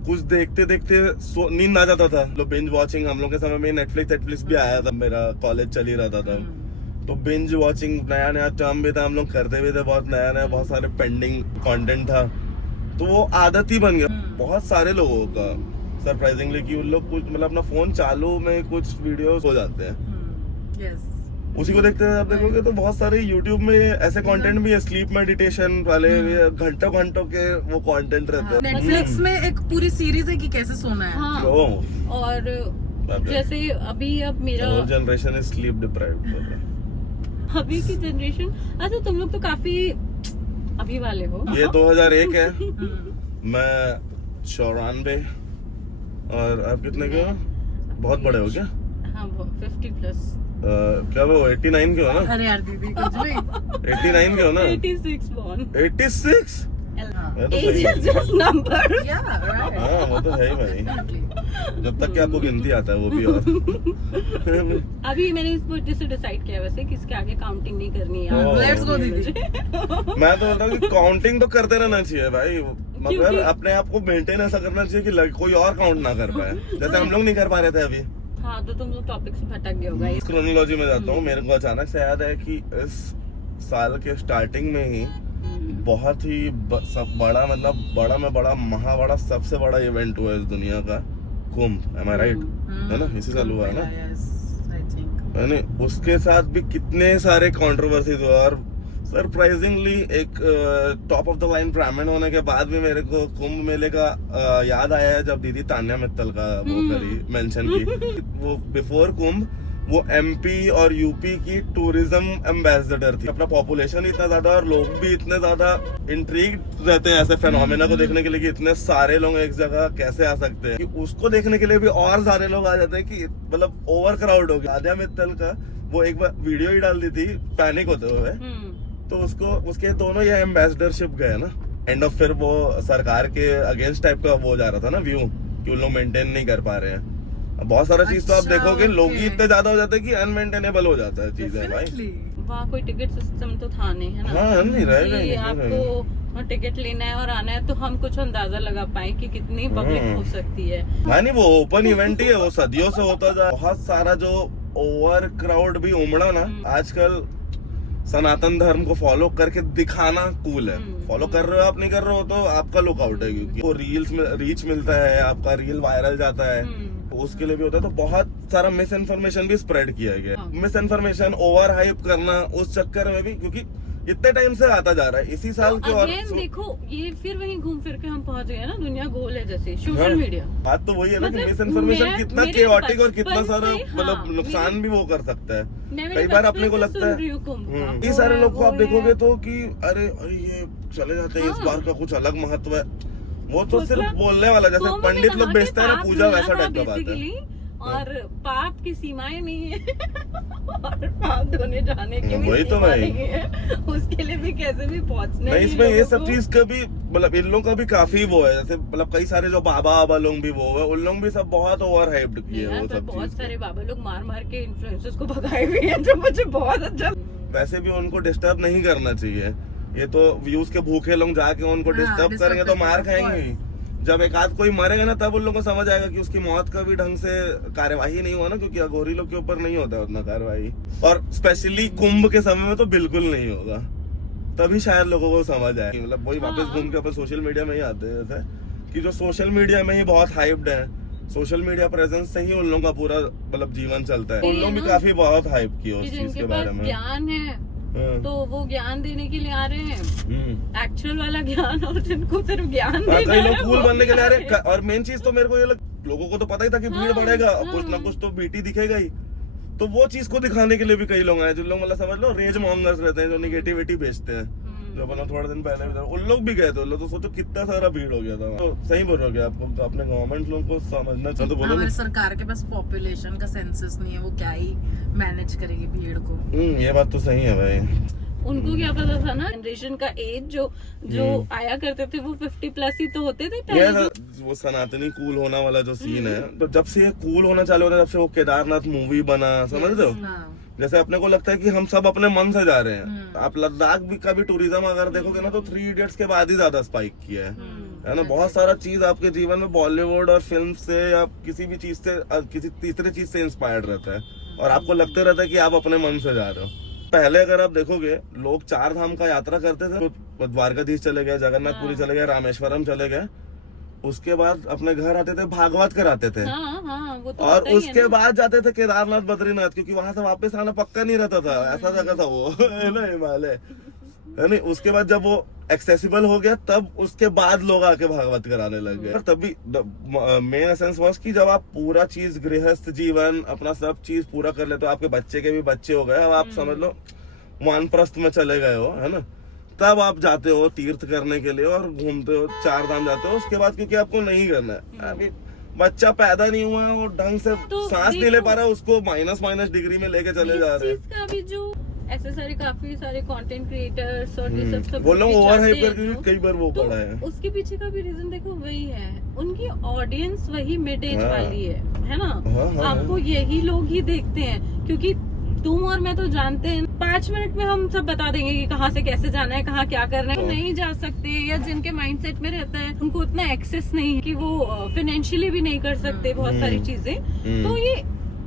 कुछ देखते देखते नींद आ जाता था। मतलब बिंज वॉचिंग, हम लोग के समय में नेटफ्लिक्स भी आया था, मेरा कॉलेज चल ही रहा था। तो बिंज वॉचिंग नया नया टर्म भी था, हम लोग करते भी थे, बहुत नया नया, बहुत सारे पेंडिंग कंटेंट था, तो वो आदत ही बन गया बहुत सारे लोगों का सरप्राइजिंगली कि उन लोग कुछ मतलब अपना फोन चालू में कुछ वीडियोस हो जाते हैं। यस, उसी को देखते हुए आप देखोगे तो बहुत सारे YouTube में ऐसे कंटेंट भी है, स्लीप मेडिटेशन वाले, घंटों घंटों के वो कंटेंट रहते हैं। नेटफ्लिक्स में एक पूरी सीरीज है कि कैसे सोना है। हाँ, ओह, और जैसे अभी अब मेरा जनरेशन इज स्लीप डिप्राइव्ड। अभी की जनरेशन, अच्छा तुम लोग तो काफी अभी वाले हो। ये 2001 है, मैं 94, और आप कितने के हो? बहुत बड़े हो क्या? हाँ 50 प्लस। क्या वो 89 के हो ना? अरे यार दीदी कुछ भी 89 के हो ना? 86 born। 86? मैं तो Age सही is just number। या राइट, हाँ वो तो है ही भाई, जब तक कि आपको गिनती आता है वो भी। और अभी मैंने इस वजह से डिसाइड किया वैसे कि इसके आगे काउंटिंग नहीं करनी है। ओह। लेट्स गो दीदी। मैं तो बोलता हूँ कि काउंटिंग तो करते रहना चाहिए भाई, मगर क्योंकि- अपने आप को मेंटेन ऐसा करना चाहिए कि कोई और काउंट ना कर पाए, जैसे हम लोग नहीं कर पा रहे थे अभी। हाँ तो तुम लोग टॉपिक से भटक गए होगा। इस क्रोनोलॉजी में जाता हूँ, मेरे को अचानक से याद है कि इस साल के स्टार्टिंग में ही बहुत ही सब बड़ा, मतलब बड़ा में बड़ा, महाबड़ा, सबसे बड़ा इवेंट हुआ इस दुनिया का, कुंभ। एम आई राइट? है ना, इसी साल हुआ है ना? Yes I think. है ना? उसके साथ भी कितने सारे कंट्रोवर्सीज हुए, और सरप्राइजिंगली एक टॉप ऑफ द लाइन ब्राह्मण होने के बाद भी मेरे को कुंभ मेले का याद आया है जब दीदी तान्या मित्तल का वो करी मेंशन की। वो बिफोर कुंभ वो एमपी और यूपी की टूरिज्म एम्बेसडर थी। अपना पॉपुलेशन इतना ज्यादा और लोग भी इतने ज्यादा इंट्रीग्ड रहते हैं ऐसे फेनोमेना को देखने के लिए कि इतने सारे लोग एक जगह कैसे आ सकते हैं, कि उसको देखने के लिए भी और सारे लोग आ जाते हैं, कि मतलब ओवर क्राउड हो गया। तान्या मित्तल का वो एक बार वीडियो ही डाल दी थी पैनिक होते हुए, तो उसको उसके दोनों ये एम्बेसडरशिप गए ना एंड ऑफ, फिर वो सरकार के अगेंस्ट टाइप का वो जा रहा था ना व्यू कि उन लोग मेंटेन नहीं कर पा रहे हैं। अब बहुत सारा चीज तो आप अच्छा, देखोगे लोग ही okay. इतने ज्यादा हो जाते हैं कि अनमेंटेनेबल हो जाता है चीजें भाई। वहाँ कोई टिकट सिस्टम तो था नहीं, है ना? हाँ नहीं कि रहेगा, आपको टिकट लेना है और आना है, तो हम कुछ अंदाजा लगा पाए कि कितनी पब्लिक हो सकती है। हाँ नहीं, वो ओपन इवेंट ही है, वो सदियों से होता था। बहुत सारा जो ओवर क्राउड भी उमड़ा ना, आजकल सनातन धर्म को फॉलो करके दिखाना कूल है। फॉलो कर रहे हो आप, नहीं कर रहे हो तो आपका लुकआउट है, क्योंकि वो रील्स में रीच मिलता है, आपका रील वायरल जाता है, उसके लिए भी होता है। तो बहुत सारा मिस इन्फॉर्मेशन भी स्प्रेड किया गया। मिस इन्फॉर्मेशन, ओवर हाइप करना, उस चक्कर में भी, क्योंकि इतने टाइम से आता जा रहा है, इसी साल के और देखो ये फिर वहीं घूम फिर के हम पहुंच गए ना, दुनिया गोल है जैसे सोशल मीडिया। बात तो वही है ना कि मतलब मिस इन्फॉर्मेशन कितना मेरे केओटिक और कितना बचपन सारा से, मतलब हाँ, नुकसान भी वो कर सकता है। मैं कई बार अपने को लगता है ये सारे लोग को आप देखोगे तो कि अरे अरे ये चले जाते हैं, इस बार का कुछ अलग महत्व है। वो तो सिर्फ बोलने वाला, जैसे पंडित लोग बेचते हैं ना पूजा, वैसा टाइप का बात है। और पाप की सीमाएं नहीं है और पाप धोने जाने की भी वही तो सीमा भाई। नहीं है, उसके लिए भी कैसे भी पहुंचने नहीं, इसमें ये सब चीज का भी मतलब इन लोगों का भी काफी वो है, जैसे मतलब कई सारे जो बाबा लोग भी वो है, उन लोग भी सब बहुत ओवर हाइप्ड किए वो सब बहुत चीज। सारे बाबा लोग मार मार के इन्फ्लुएंसर्स को भगाए हुए हैं, जो मुझे बहुत अच्छा। वैसे भी उनको डिस्टर्ब नहीं करना चाहिए, ये तो व्यूज के भूखे लोग जाके उनको डिस्टर्ब करेंगे तो मार खाएंगे ही। जब एक आध कोई मरेगा ना तब उन लोगों को समझ आएगा कि उसकी मौत का भी ढंग से कार्यवाही नहीं हुआ ना, क्योंकि अघोरी लोग के ऊपर नहीं होता है उतना कार्यवाही, और स्पेशली कुंभ के समय में तो बिल्कुल नहीं होगा। तभी शायद लोगों को समझ आए। मतलब वही वापस घूम के अपन सोशल मीडिया में ही आते हैं, जैसे कि जो सोशल मीडिया में ही बहुत हाइप्ड है, सोशल मीडिया प्रेजेंस से ही उन लोगों का पूरा मतलब जीवन चलता है। उन लोग भी काफी बहुत हाइप किया उस चीज के बारे में। ज्ञान है तो वो ज्ञान देने के लिए आ रहे हैं, एक्चुअल वाला ज्ञान, और जिनको सिर्फ ज्ञान देना है, कई लोग कूल बनने के लिए आ रहे हैं। और मेन चीज तो मेरे को ये लोगों को तो पता ही था कि भीड़ बढ़ेगा, कुछ ना कुछ तो बीटी दिखेगा ही, तो वो चीज को दिखाने के लिए भी कई लोग आए, जो लोग मतलब समझ लो रेज मॉन्गर्स रहते हैं, जो निगेटिविटी बेचते हैं, जो अपना थोड़े दिन पहले भी था, उन लोग भी गए थे। उन लोग तो सोचो कितना सारा भीड़ हो गया था। तो सही बोल रहे हो आपको, तो अपने गवर्नमेंट लोगों को समझना चाहिए। तो बोलो हमारे सरकार के पास पॉपुलेशन का सेंसस नहीं है, वो क्या ही मैनेज करेगी भीड़ को। ये बात तो सही है भाई। उनको क्या पता था ना, जनरेशन का एज जो आया करते थे वो 50+ ही तो होते थे पहले। वो सनातनी कूल होना वाला जो सीन है, तो जब से ये कूल होना चालू होता है, जब से वो केदारनाथ मूवी बना, समझ रहे हो, जैसे अपने को लगता है कि हम सब अपने मन से जा रहे हैं। आप लद्दाख भी का भी टूरिज्म अगर देखोगे ना, तो 3 इडियट्स के बाद ही ज्यादा स्पाइक किया है ना। बहुत सारा चीज आपके जीवन में बॉलीवुड और फिल्म से या किसी भी चीज से, किसी तीसरे चीज से इंस्पायर्ड रहता है, और आपको लगते रहता है कि आप अपने मन से जा रहे हो। पहले अगर आप देखोगे, लोग 4 धाम का यात्रा करते थे, तो द्वारकाधीश चले गए, जगन्नाथपुरी चले गए, रामेश्वरम चले गए, उसके बाद अपने घर आते थे, भागवत कराते थे, वो तो और उसके बाद जाते थे केदारनाथ, बद्रीनाथ, क्योंकि वहां से वापस आना पक्का नहीं रहता था, ऐसा जगह था वो है ना, हिमालय है नहीं। उसके बाद जब वो एक्सेसिबल हो गया, तब उसके बाद लोग आके भागवत कराने लग गए। तभी मेन एसेंस वाज कि जब आप पूरा चीज, गृहस्थ जीवन, अपना सब चीज पूरा कर लेते हो, आपके बच्चे के भी बच्चे हो गए, अब आप समझ लो वानप्रस्थ में चले गए हो, है ना, तब आप जाते हो तीर्थ करने के लिए और घूमते हो, 4 धाम जाते हो। उसके बाद क्योंकि आपको नहीं करना है, अभी बच्चा पैदा नहीं हुआ है, वो ढंग से तो सांस नहीं ले पा रहा, उसको माइनस डिग्री में लेके चले जा रहे हैं। का भी जो ऐसे काफी सारे कंटेंट क्रिएटर्स और ये सब बोल रहा हूँ ओवर हाइप करके कई बार वो तो पड़ा है। उसके पीछे का भी रीजन देखो वही है, उनकी ऑडियंस वही मिड एज वाली है ना। आपको यही लोग ही देखते हैं, क्योंकि तुम और मैं तो जानते हैं 5 मिनट में हम सब बता देंगे कि कहाँ से कैसे जाना है, कहाँ क्या करना है। नहीं जा सकते, या जिनके माइंडसेट में रहता है उनको उतना एक्सेस नहीं है कि वो फाइनेंशियली भी नहीं कर सकते बहुत सारी चीजें। तो ये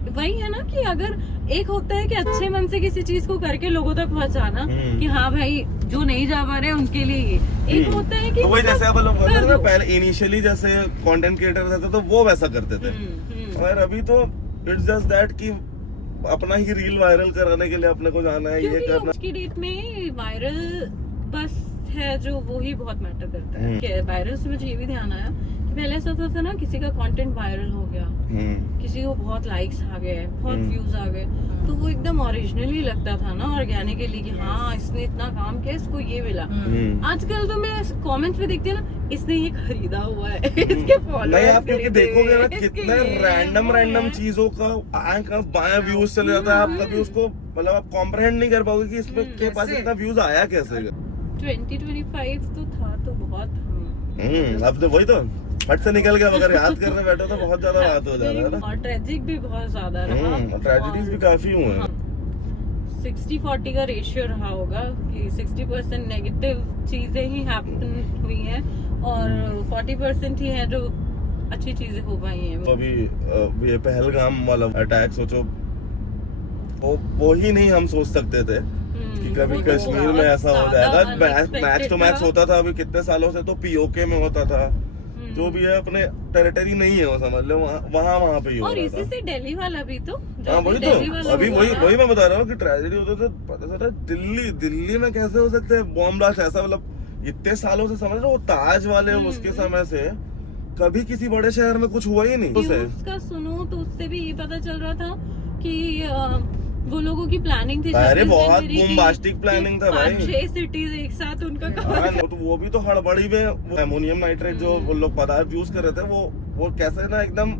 वही है ना कि अगर एक होता है कि अच्छे मन से किसी चीज को करके लोगों तक पहुंचाना कि हाँ भाई जो नहीं जा पा रहे उनके लिए ये एक होता है कि तो वही जैसे आप लोग बोलते हैं ना, पहले इनिशियली जैसे कंटेंट क्रिएटर रहते तो वो वैसा करते थे, और अभी तो इट्स जस्ट दैट कि अपना ही रील वायरल कराने के लिए अपने को जाना है, ये करना। आज की डेट में वायरल बस है जो वो ही बहुत मैटर करता है। वायरल से मुझे ये भी ध्यान आया कि पहले ऐसा होता था ना, किसी का कंटेंट वायरल हो गया, किसी को बहुत लाइक्स आ गए, बहुत व्यूज आ गए, तो वो एकदम ओरिजिनली लगता था ना, ऑर्गेनिकली कि हाँ इसने इतना काम किया, इसको ये मिला। आजकल तो मैं कमेंट्स में देखती हूँ ना, इसने ये खरीदा हुआ है, इसके फॉलोअर्स नहीं, आप क्योंकि देखोगे ना कितने रैंडम चीजों का बाया व्यूज चले जाता है, आप कभी उसको मतलब आप कॉम्प्रहेंड नहीं कर पाओगे कि इसमें के पास इतना व्यूज आया कैसे। 2025 तो था तो बहुत अब तो वही तो फट से निकल गया, अगर याद करने बैठो तो बहुत ज्यादा बात हो जा रहा है ना, और ट्रेजिक भी बहुत ज्यादा रहा, ट्रेजेडीज भी काफी हुए हैं। 60-40 का रेशियो रहा होगा कि 60% नेगेटिव चीजें ही हैपन हुई हैं और 40% ही है जो अच्छी चीजें हो पाई हैं। तो अभी ये पहलगाम वाला अटैक सोचो, वो ही नहीं हम सोच सकते थे कि कभी कश्मीर में ऐसा हो जाएगा। मैच तो मैच होता था अभी कितने सालों से, तो पीओके में होता था, जो भी है अपने टेरिटरी नहीं है वो, समझ लो वहाँ पे ही हो और रहा इसी से दिल्ली वाला भी तो, हाँ वही तो अभी वही मैं बता रहा हूँ कि ट्रेजेडी होता था, पता चला दिल्ली में कैसे हो सकते हैं बॉम्ब ब्लास्ट ऐसा, मतलब इतने सालों से समझ लो वो ताज वाले उसके समय से कभी किसी बड़े शहर में कुछ हुआ ही नहीं। उसका सुनो तो उससे भी ये पता चल रहा था कि वो लोगों की प्लानिंग थी, अरे बहुत बूमबास्टिक प्लानिंग था भाई, 5-6 सिटीज एक साथ उनका तो वो भी तो हड़बड़ी में अमोनियम नाइट्रेट जो वो लोग पदार्थ यूज कर रहे थे, वो कैसे ना एकदम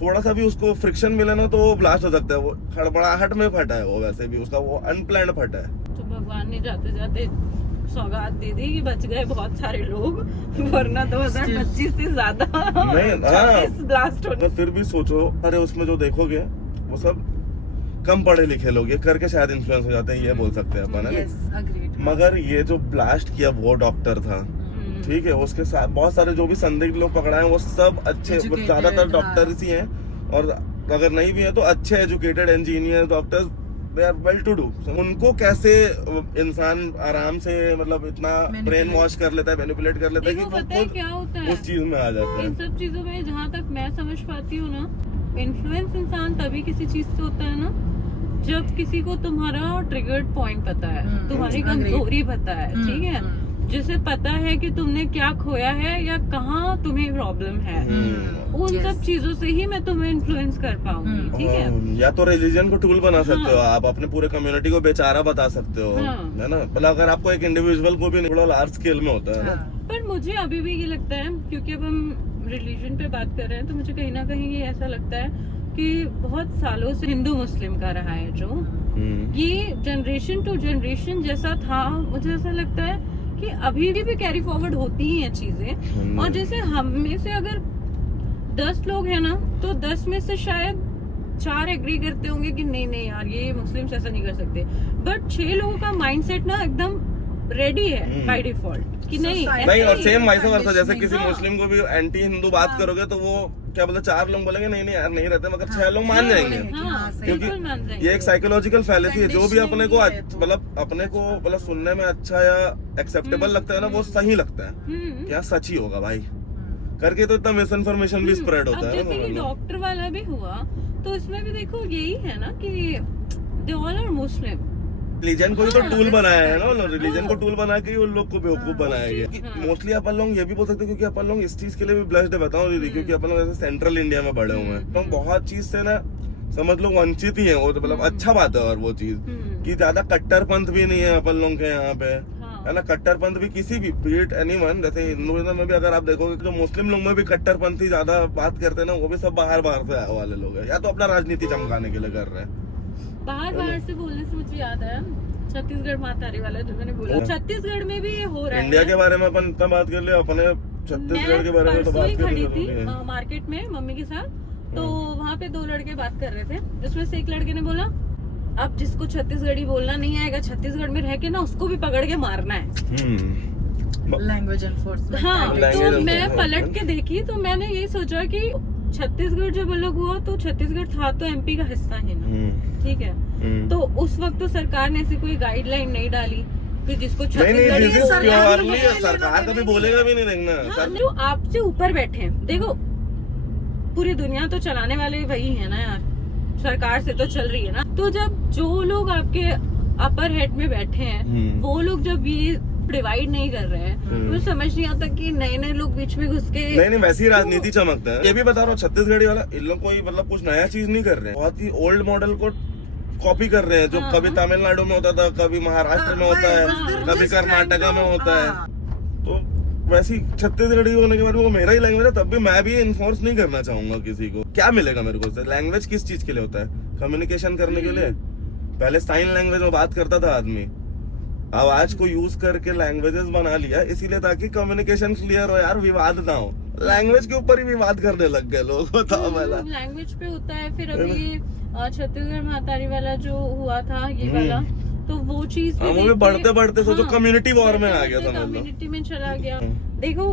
थोड़ा सा भी उसको फ्रिक्शन मिले ना तो वो ब्लास्ट हो सकता है, वो हड़बड़ाहट में फटा है वो, वैसे भी उसका वो अनप्लान्ड फटा है। तो भगवान ने जाते जाते सौगात दे दी कि बच गए बहुत सारे लोग, वरना 2025 से ज्यादा ब्लास्ट होने। फिर भी सोचो, अरे उसमें जो देखोगे वो सब कम पढ़े लिखे लोग ये करके शायद इन्फ्लुएंस हो जाते हैं, ये बोल सकते हैं अपन, है मगर ये जो ब्लास्ट किया वो डॉक्टर था, ठीक है, उसके साथ बहुत सारे जो भी संदिग्ध लोग पकड़ाए वो सब अच्छे, ज्यादातर डॉक्टर्स ही हैं, और अगर नहीं भी है तो अच्छे educated engineer doctors, they are well to do. उनको कैसे इंसान आराम से मतलब इतना ब्रेन वॉश कर लेता है, मैनिपुलेट कर लेता है कि पता है क्या होता है उस चीज में आ जाता है। इन सब चीजों में जहाँ तक मैं समझ पाती हूँ ना, इन्फ्लुएंस इंसान तभी किसी चीज से होता है ना जब किसी को तुम्हारा ट्रिगर्ड पॉइंट पता है, तुम्हारी कमजोरी पता है, ठीक है, जिसे पता है कि तुमने क्या खोया है या कहाँ तुम्हें प्रॉब्लम है, उन सब चीजों से ही मैं तुम्हें इन्फ्लुएंस कर पाऊंगी, ठीक है। या तो रिलीजन को टूल बना सकते हो आप, अपने पूरे कम्युनिटी को बेचारा बता सकते हो, है ना, मतलब अगर आपको एक इंडिविजुअल को भी थोड़ा लार्ज स्केल में होता है ना। पर मुझे अभी भी ये लगता है, क्योंकि अब हम रिलीजन पे बात कर रहे हैं, तो मुझे कहीं ना कहीं ये ऐसा लगता है कि बहुत सालों से हिंदू मुस्लिम का रहा है जो ये जनरेशन टू जनरेशन जैसा था, मुझे ऐसा लगता है कि अभी भी कैरी फॉरवर्ड होती ही हैं चीजें। और जैसे हम में से अगर 10 लोग हैं ना, तो 10 में से शायद 4 एग्री करते होंगे कि नहीं नहीं यार ये मुस्लिम्स ऐसा नहीं कर सकते, बट 6 लोगों का माइंडसेट ना एकदम रेडी है बाय डिफॉल्ट कि नहीं और सेम वाइस वर्सा, जैसे किसी मुस्लिम को भी एंटी हिंदू बात करोगे तो वो क्या बोलते 4 लोग बोलेंगे नहीं नहीं यार नहीं रहते, मगर 6 लोग मान जाएंगे। क्योंकि ये एक साइकोलॉजिकल फैलेसी है, जो भी अपने को मतलब सुनने में अच्छा या एक्सेप्टेबल लगता है ना, वो सही लगता है, क्या सच ही होगा भाई करके, तो इतना मिस इन्फॉर्मेशन भी स्प्रेड होता है। जैसे कि डॉक्टर वाला भी हुआ, तो इसमें भी देखो यही है ना कि they all are Muslim. Religion को ही तो टूल बनाया है ना, रिलीजन को टूल बना के ही उन लोग को बेवकूफ बनाया गया। मोस्टली अपन लोग ये भी बोल सकते हैं क्योंकि अपन लोग इस चीज के लिए भी ब्लेस्ड है, बताऊं दीदी, क्योंकि अपन लोग ऐसे सेंट्रल इंडिया में बड़े हुए हैं, तो बहुत चीज से ना समझ लो वंचित ही है, वो मतलब अच्छा बात है। और वो चीज कि ज्यादा कट्टरपंथ भी नहीं है अपन लोग के यहाँ पे, है ना, कट्टरपंथ भी किसी भी बीट एनीवन, जैसे हिंदुइज्म में भी अगर आप देखोगे जो मुस्लिम लोग में भी कट्टरपंथी ज्यादा बात करते हैं ना, वो भी सब बाहर से आने वाले लोग हैं, या तो अपना राजनीति चमकाने के लिए कर रहे हैं। बाहर से बोलने से मुझे याद आया छत्तीसगढ़ मातारी वाला जो मैंने बोला, छत्तीसगढ़ में भी ये हो रहा है। इंडिया के बारे में अपन इतना बात कर लिया, अपने छत्तीसगढ़ के बारे में तो बात खड़ी थी मार्केट में मम्मी के साथ, तो वहाँ पे 2 लड़के बात कर रहे थे, जिसमें से एक लड़के ने बोला अब जिसको छत्तीसगढ़ी बोलना नहीं आएगा छत्तीसगढ़ में रह के ना उसको भी पकड़ के मारना है। Language enforcement. हाँ, तो मैं पलट के देखी तो मैंने यही सोचा कि छत्तीसगढ़ जब अलग हुआ तो छत्तीसगढ़ था तो एमपी का हिस्सा ही ना, ठीक है। तो उस वक्त तो सरकार ने ऐसी कोई गाइडलाइन नहीं डाली कि जिसको छत्तीसगढ़ सरकार कभी बोलेगा भी नहीं, देखना जो आपसे ऊपर बैठे हैं, देखो पूरी दुनिया तो चलाने वाले वही है ना यार, सरकार से तो चल रही है ना, तो जब जो लोग आपके अपर हेड में बैठे हैं वो लोग जब ये डिवाइड नहीं कर रहे हैं, तो समझ नहीं आता कि नए नए लोग बीच में घुस के नहीं वैसी राजनीति चमकता है। ये भी बता रहा हूँ छत्तीसगढ़ी वाला इन लोग कोई मतलब कुछ नया चीज नहीं कर रहे हैं, बहुत ही ओल्ड मॉडल को कॉपी कर रहे हैं, जो कभी तमिलनाडु में होता था, कभी महाराष्ट्र में होता है, कभी कर्नाटका में होता है। तो वैसी छत्तीसगढ़ी होने के बाद वो मेरा ही लैंग्वेज है, तब भी मैं भी इन्फोर्स नहीं करना चाहूंगा किसी को। क्या मिलेगा मेरे को? लैंग्वेज किस चीज के लिए होता है? कम्युनिकेशन करने के लिए। पहले साइन लैंग्वेज में बात करता था आदमी, आवाज को यूज करके लैंग्वेजेस बना लिया, इसीलिए ताकि कम्युनिकेशन क्लियर हो यार, विवाद ना हो। लैंग्वेज के ऊपर ही विवाद करने लग गए लोग, बताओ पहला लैंग्वेज पे होता है। फिर अभी छत्तीसगढ़ महातारी वाला जो हुआ था ये वाला, तो वो चीज वो भी बढ़ते बढ़ते सोचो कम्युनिटी वॉर में आ गया, कम्युनिटी में चला गया। देखो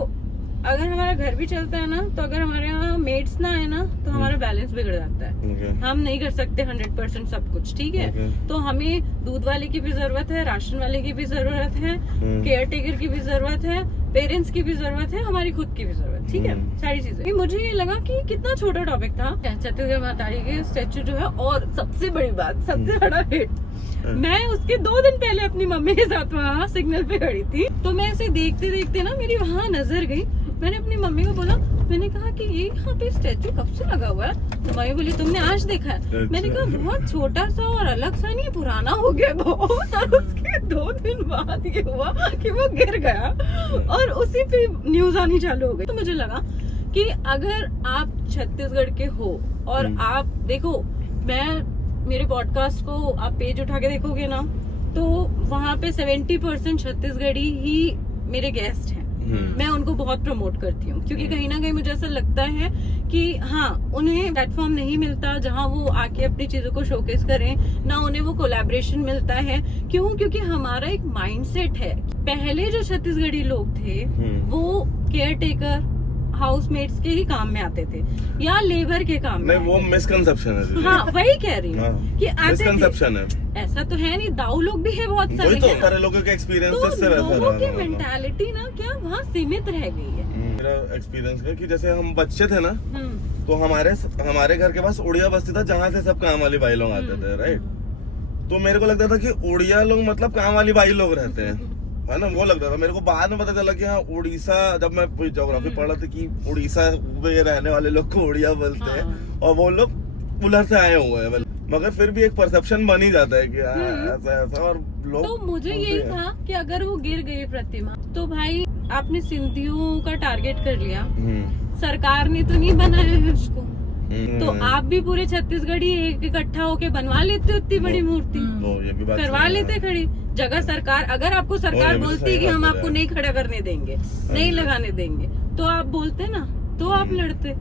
अगर हमारा घर भी चलता है ना, तो अगर हमारे यहाँ मेड्स ना है ना, तो हमारा बैलेंस बिगड़ जाता है। हम नहीं कर सकते 100% सब कुछ, ठीक है। तो हमें दूध वाले की भी जरूरत है, राशन वाले की भी जरूरत है, केयर टेकर की भी जरूरत है, पेरेंट्स की भी जरूरत है, हमारी खुद की भी जरूरत, ठीक है, सारी चीजें। मुझे ये लगा कि कितना छोटा टॉपिक था छत्तीसगढ़ महातारी के स्टेचू जो है। और सबसे बड़ी बात, सबसे बड़ा हिट, मैं उसके 2 दिन पहले अपनी मम्मी के साथ वहाँ सिग्नल पे खड़ी थी, तो मैं ऐसे देखते देखते ना मेरी वहाँ नजर गई। मैंने अपनी मम्मी को बोला, मैंने कहा कि ये यहाँ पे स्टेचू कब से लगा हुआ है? तो मम्मी बोली तुमने आज देखा है? मैंने कहा बहुत छोटा सा और अलग सा नहीं, पुराना हो गया बहुत। और उसके 2 दिन बाद ये हुआ कि वो गिर गया और उसी पे न्यूज आनी चालू हो गई। तो मुझे लगा कि अगर आप छत्तीसगढ़ के हो और आप देखो, मेरे पॉडकास्ट को आप पेज उठा के देखोगे ना, तो वहाँ पे 70% छत्तीसगढ़ी ही मेरे गेस्ट हैं। मैं उनको बहुत प्रमोट करती हूँ, क्योंकि कहीं ना कहीं मुझे ऐसा लगता है कि हाँ, उन्हें प्लेटफॉर्म नहीं मिलता जहाँ वो आके अपनी चीजों को शोकेस करें, ना उन्हें वो कोलैबोरेशन मिलता है। क्यों? क्योंकि हमारा एक माइंडसेट है। पहले जो छत्तीसगढ़ी लोग थे वो केयर टेकर, हाउसमेट्स के ही काम में आते थे या लेबर के काम में। वो मिसकंसेप्शन है। हाँ, वही कह रही हूँ कि मिसकंसेप्शन है। ऐसा तो है नहीं, दाऊ लोग भी है बहुत सारे। तो सारे लोगों के एक्सपीरियंसेस से वैसा लोगों की मेंटालिटी ना क्या वहाँ सीमित रह गई है। मेरा एक्सपीरियंस है कि जैसे हम बच्चे थे ना, तो हमारे घर के पास उड़िया बस्ती था, जहाँ से सब काम वाली भाई लोग आते थे, राइट। तो मेरे को लगता था कि उड़िया लोग मतलब काम वाली भाई लोग रहते हैं, है ना, वो लगता था मेरे को। बाद में पता चला कि हाँ, उड़ीसा, जब मैं ज्योग्राफी पढ़ा था कि उड़ीसा में रहने वाले लोग को उड़िया बोलते हैं और वो लोग उधर से आए हुए हैं। मगर फिर भी एक परसेप्शन बन ही जाता है कि ऐसा ऐसा, और लोग। तो मुझे यही था कि अगर वो गिर गई प्रतिमा, तो भाई आपने सिंधियों का टारगेट कर लिया, सरकार ने तो नहीं बनाया है उसको, तो आप भी पूरे छत्तीसगढ़ी एक इकट्ठा होके बनवा लेते उतनी बड़ी मूर्ति, तो ये भी बात करवा सही है। लेते खड़ी जगह सरकार, अगर आपको सरकार ये भी बोलती सही कि बात हम है आपको यार। नहीं खड़ा करने देंगे, नहीं लगाने देंगे, तो आप बोलते ना, तो आप लड़ते।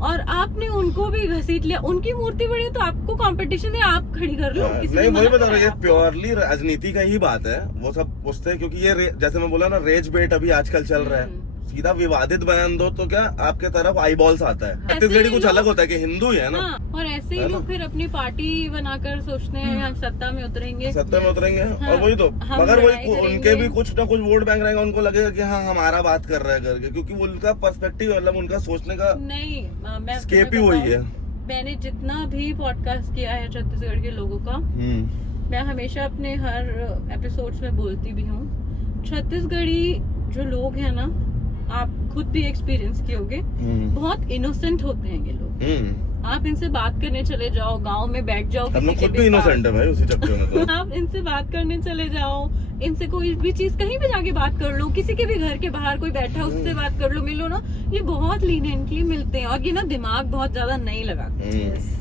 और आपने उनको भी घसीट लिया, उनकी मूर्ति बड़ी है तो आपको कंपटीशन है, आप खड़ी कर लो। किसी ने नहीं वही मना बता रहा हूँ, ये करा आपको? प्योरली राजनीति का ही बात है, वो सब उससे, क्योंकि ये जैसे मैं बोला ना, रेज बेट अभी आजकल चल रहा है। सीधा विवादित बयान दो तो क्या आपके तरफ आई बॉल्स आता है। छत्तीसगढ़ी कुछ अलग होता है कि हिंदू ही है ना। हाँ, और ऐसे ही लोग फिर अपनी पार्टी बनाकर सोचते हैं हम सत्ता में उतरेंगे, सत्ता में उतरेंगे। हाँ, और वही तो, हम मगर लड़ाई वही उनके करेंगे। भी कुछ ना कुछ वोट बैंक रहेगा, उनको लगेगा कि हाँ हमारा बात कर रहा है करके, क्योंकि वो उनका पर्सपेक्टिव, मतलब उनका सोचने का नहीं। मैं स्केप ही तुम्हें वही है। बताऊं, मैंने जितना भी पॉडकास्ट किया है छत्तीसगढ़ के लोगों का, मैं हमेशा अपने हर एपिसोड्स में बोलती भी हूँ, छत्तीसगढ़ी जो लोग हैं ना, आप खुद भी एक्सपीरियंस किए होगे, बहुत इनोसेंट होते हैं ये लोग। आप इनसे बात करने चले जाओ, गांव में बैठ जाओ, हम किसी लोग के खुद भी भी पास। इनोसेंट है भाई उसी चक्कर में तो। आप इनसे बात करने चले जाओ, इनसे कोई भी चीज कहीं भी जाके बात कर लो, किसी के भी घर के बाहर कोई बैठा उससे बात कर लो, मिलो ना, ये बहुत लीनियंटली मिलते हैं। और ये ना दिमाग बहुत ज्यादा नहीं लगाते,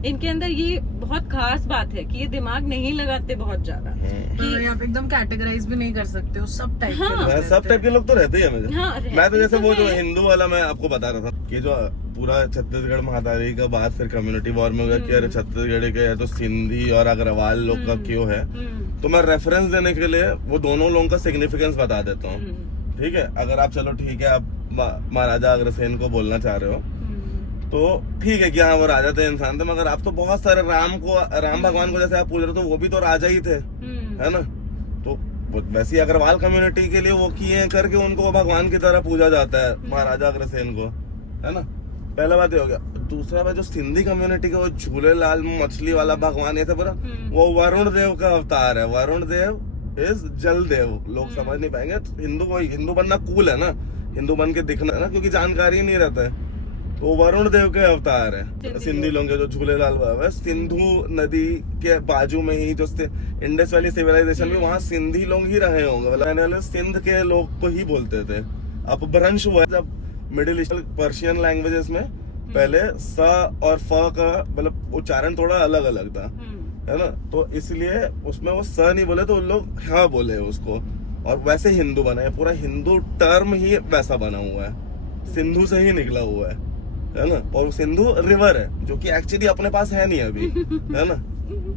इनके अंदर ये बहुत खास बात है कि ये दिमाग नहीं लगाते बहुत ज्यादा। कि आप एकदम कैटेगराइज भी नहीं कर सकते हो, सब टाइप के हाँ। लोग रहते सब टाइप के लोग तो रहते ही है मुझे। हाँ, रहते मैं तो जैसे तो वो जो हैं। हिंदू वाला मैं आपको बता रहा था कि जो पूरा छत्तीसगढ़ महादारी का बाद फिर कम्युनिटी वॉर में हो गया कि अरे छत्तीसगढ़ के या तो सिंधी और अग्रवाल लोग का क्यों है, तो मैं रेफरेंस देने के लिए वो दोनों लोगों का सिग्निफिकेंस बता देता हूँ। ठीक है, अगर आप चलो ठीक है, आप महाराजा अग्रसेन को बोलना चाह रहे हो तो ठीक है कि हाँ वो राजा थे, इंसान थे, मगर आप तो बहुत सारे राम भगवान को जैसे आप पूछ रहे हो, तो वो भी तो राजा ही थे, है ना। तो वैसे ही अग्रवाल कम्युनिटी के लिए वो किए करके उनको भगवान की तरह पूजा जाता है, महाराजा अग्रसेन को, है ना। पहला बात ये हो गया। दूसरा बात, जो सिंधी कम्युनिटी का वो झूलेलाल मछली वाला भगवान ये सब, वो वरुण देव का अवतार है। वरुण देव इज जल देव, लोग समझ नहीं पाएंगे। हिंदू बनना कूल है ना, हिंदू बन के दिखना है ना, क्योंकि जानकारी नहीं रहता है। वो वरुण देव के अवतार है सिंधी लोग, जो झूलेलाल बाबा है। सिंधु नदी के बाजू में ही जो इंडस वैली सिविलाइजेशन में, वहाँ सिंधी लोग ही रहे होंगे, मतलब सिंध के लोग को ही बोलते थे। अपभ्रंश हुआ जब मिडिल ईस्ट पर्शियन लैंग्वेजेस में पहले स और फ का मतलब उच्चारण थोड़ा अलग अलग था, है ना। तो इसलिए उसमें वो स नहीं बोले तो उन लोग हाँ बोले उसको, और वैसे हिंदू बना है। पूरा हिंदू टर्म ही वैसा बना हुआ है, सिंधु से ही निकला हुआ है ना। और सिंधु रिवर है जो कि एक्चुअली अपने पास है नहीं अभी, है ना,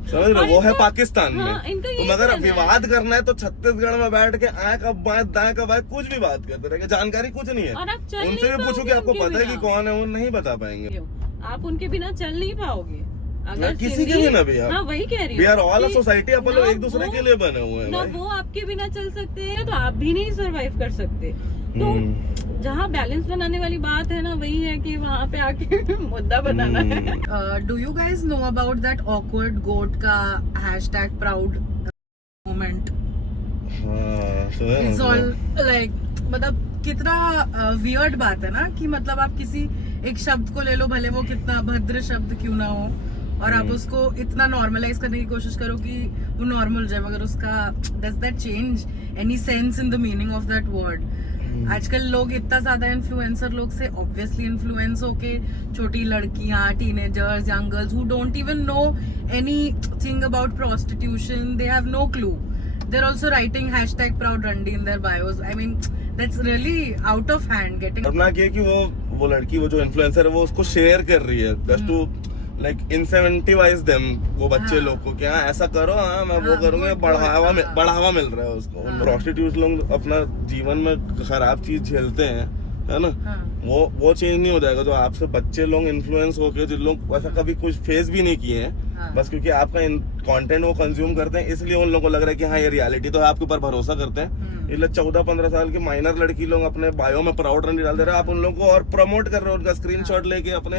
समझ रहे, वो है पाकिस्तान में। तो मगर विवाद करना है तो छत्तीसगढ़ में बैठ के आए का बाएं दाएं का बाएं कुछ भी बात करते रहेंगे, जानकारी कुछ नहीं है। उनसे भी पूछो कि आपको पता है कि कौन है, वो नहीं बता पाएंगे। आप उनके बिना चल नहीं पाओगे, अगर किसी के बिना भी। हाँ वही कह रही हूँ, we are all a society, अपन लोग एक दूसरे के लिए बने हुए हैं ना। भाई। वो आपके बिना चल सकते हैं तो आप भी नहीं सरवाइव कर सकते। तो जहाँ बैलेंस बनाने वाली बात है ना, वही है कि वहाँ पे आके मुद्दा बनाना है। Do you guys know about that awkward goat का hashtag proud moment? It's all like, मतलब कितना वियर्ड बात है ना, कि मतलब आप किसी एक शब्द को ले लो, भले वो कितना भद्र शब्द क्यों ना हो, और आप उसको इतना नॉर्मलाइज करने की कोशिश करो कि वो नॉर्मल हो जाए, मगर उसका does that change any sense in the meaning of that word? आजकल लोग इतना ज्यादा इन्फ्लुएंसर लोग से ऑब्वियसली इन्फ्लुएंस होके, छोटी लड़कियां, teenagers, young girls who don't even know anything about prostitution, they have no clue, they're also writing hashtag proud Randi in their bios. I mean, that's really out of hand getting. अपना क्या कि वो लड़की, वो जो influencer है, वो उसको शेयर कर रही है just to like incentivize them, वो बच्चे लोग को, क्या ऐसा करो, हाँ मैं वो करूंगा, बढ़ावा मिल रहा है उसको। प्रोस्टिट्यूट लोग अपना जीवन में खराब चीज झेलते हैं, है ना, वो चेंज नहीं हो जाएगा। तो आपसे बच्चे लोग इन्फ्लुएंस होके, जिन लोग वैसा कभी कुछ फेस भी नहीं किए हैं, बस क्योंकि आपका कंटेंट वो कंज्यूम करते हैं, इसलिए उन लोगों को लग रहा है कि हाँ ये रियलिटी तो है, आपके ऊपर भरोसा करते हैं। इसलिए 14-15 साल की माइनर लड़की लोग अपने बायो में प्राउड रंडी डाल दे रहे हैं, आप उन लोगों को और प्रमोट कर रहे हो, उनका स्क्रीनशॉट लेके अपने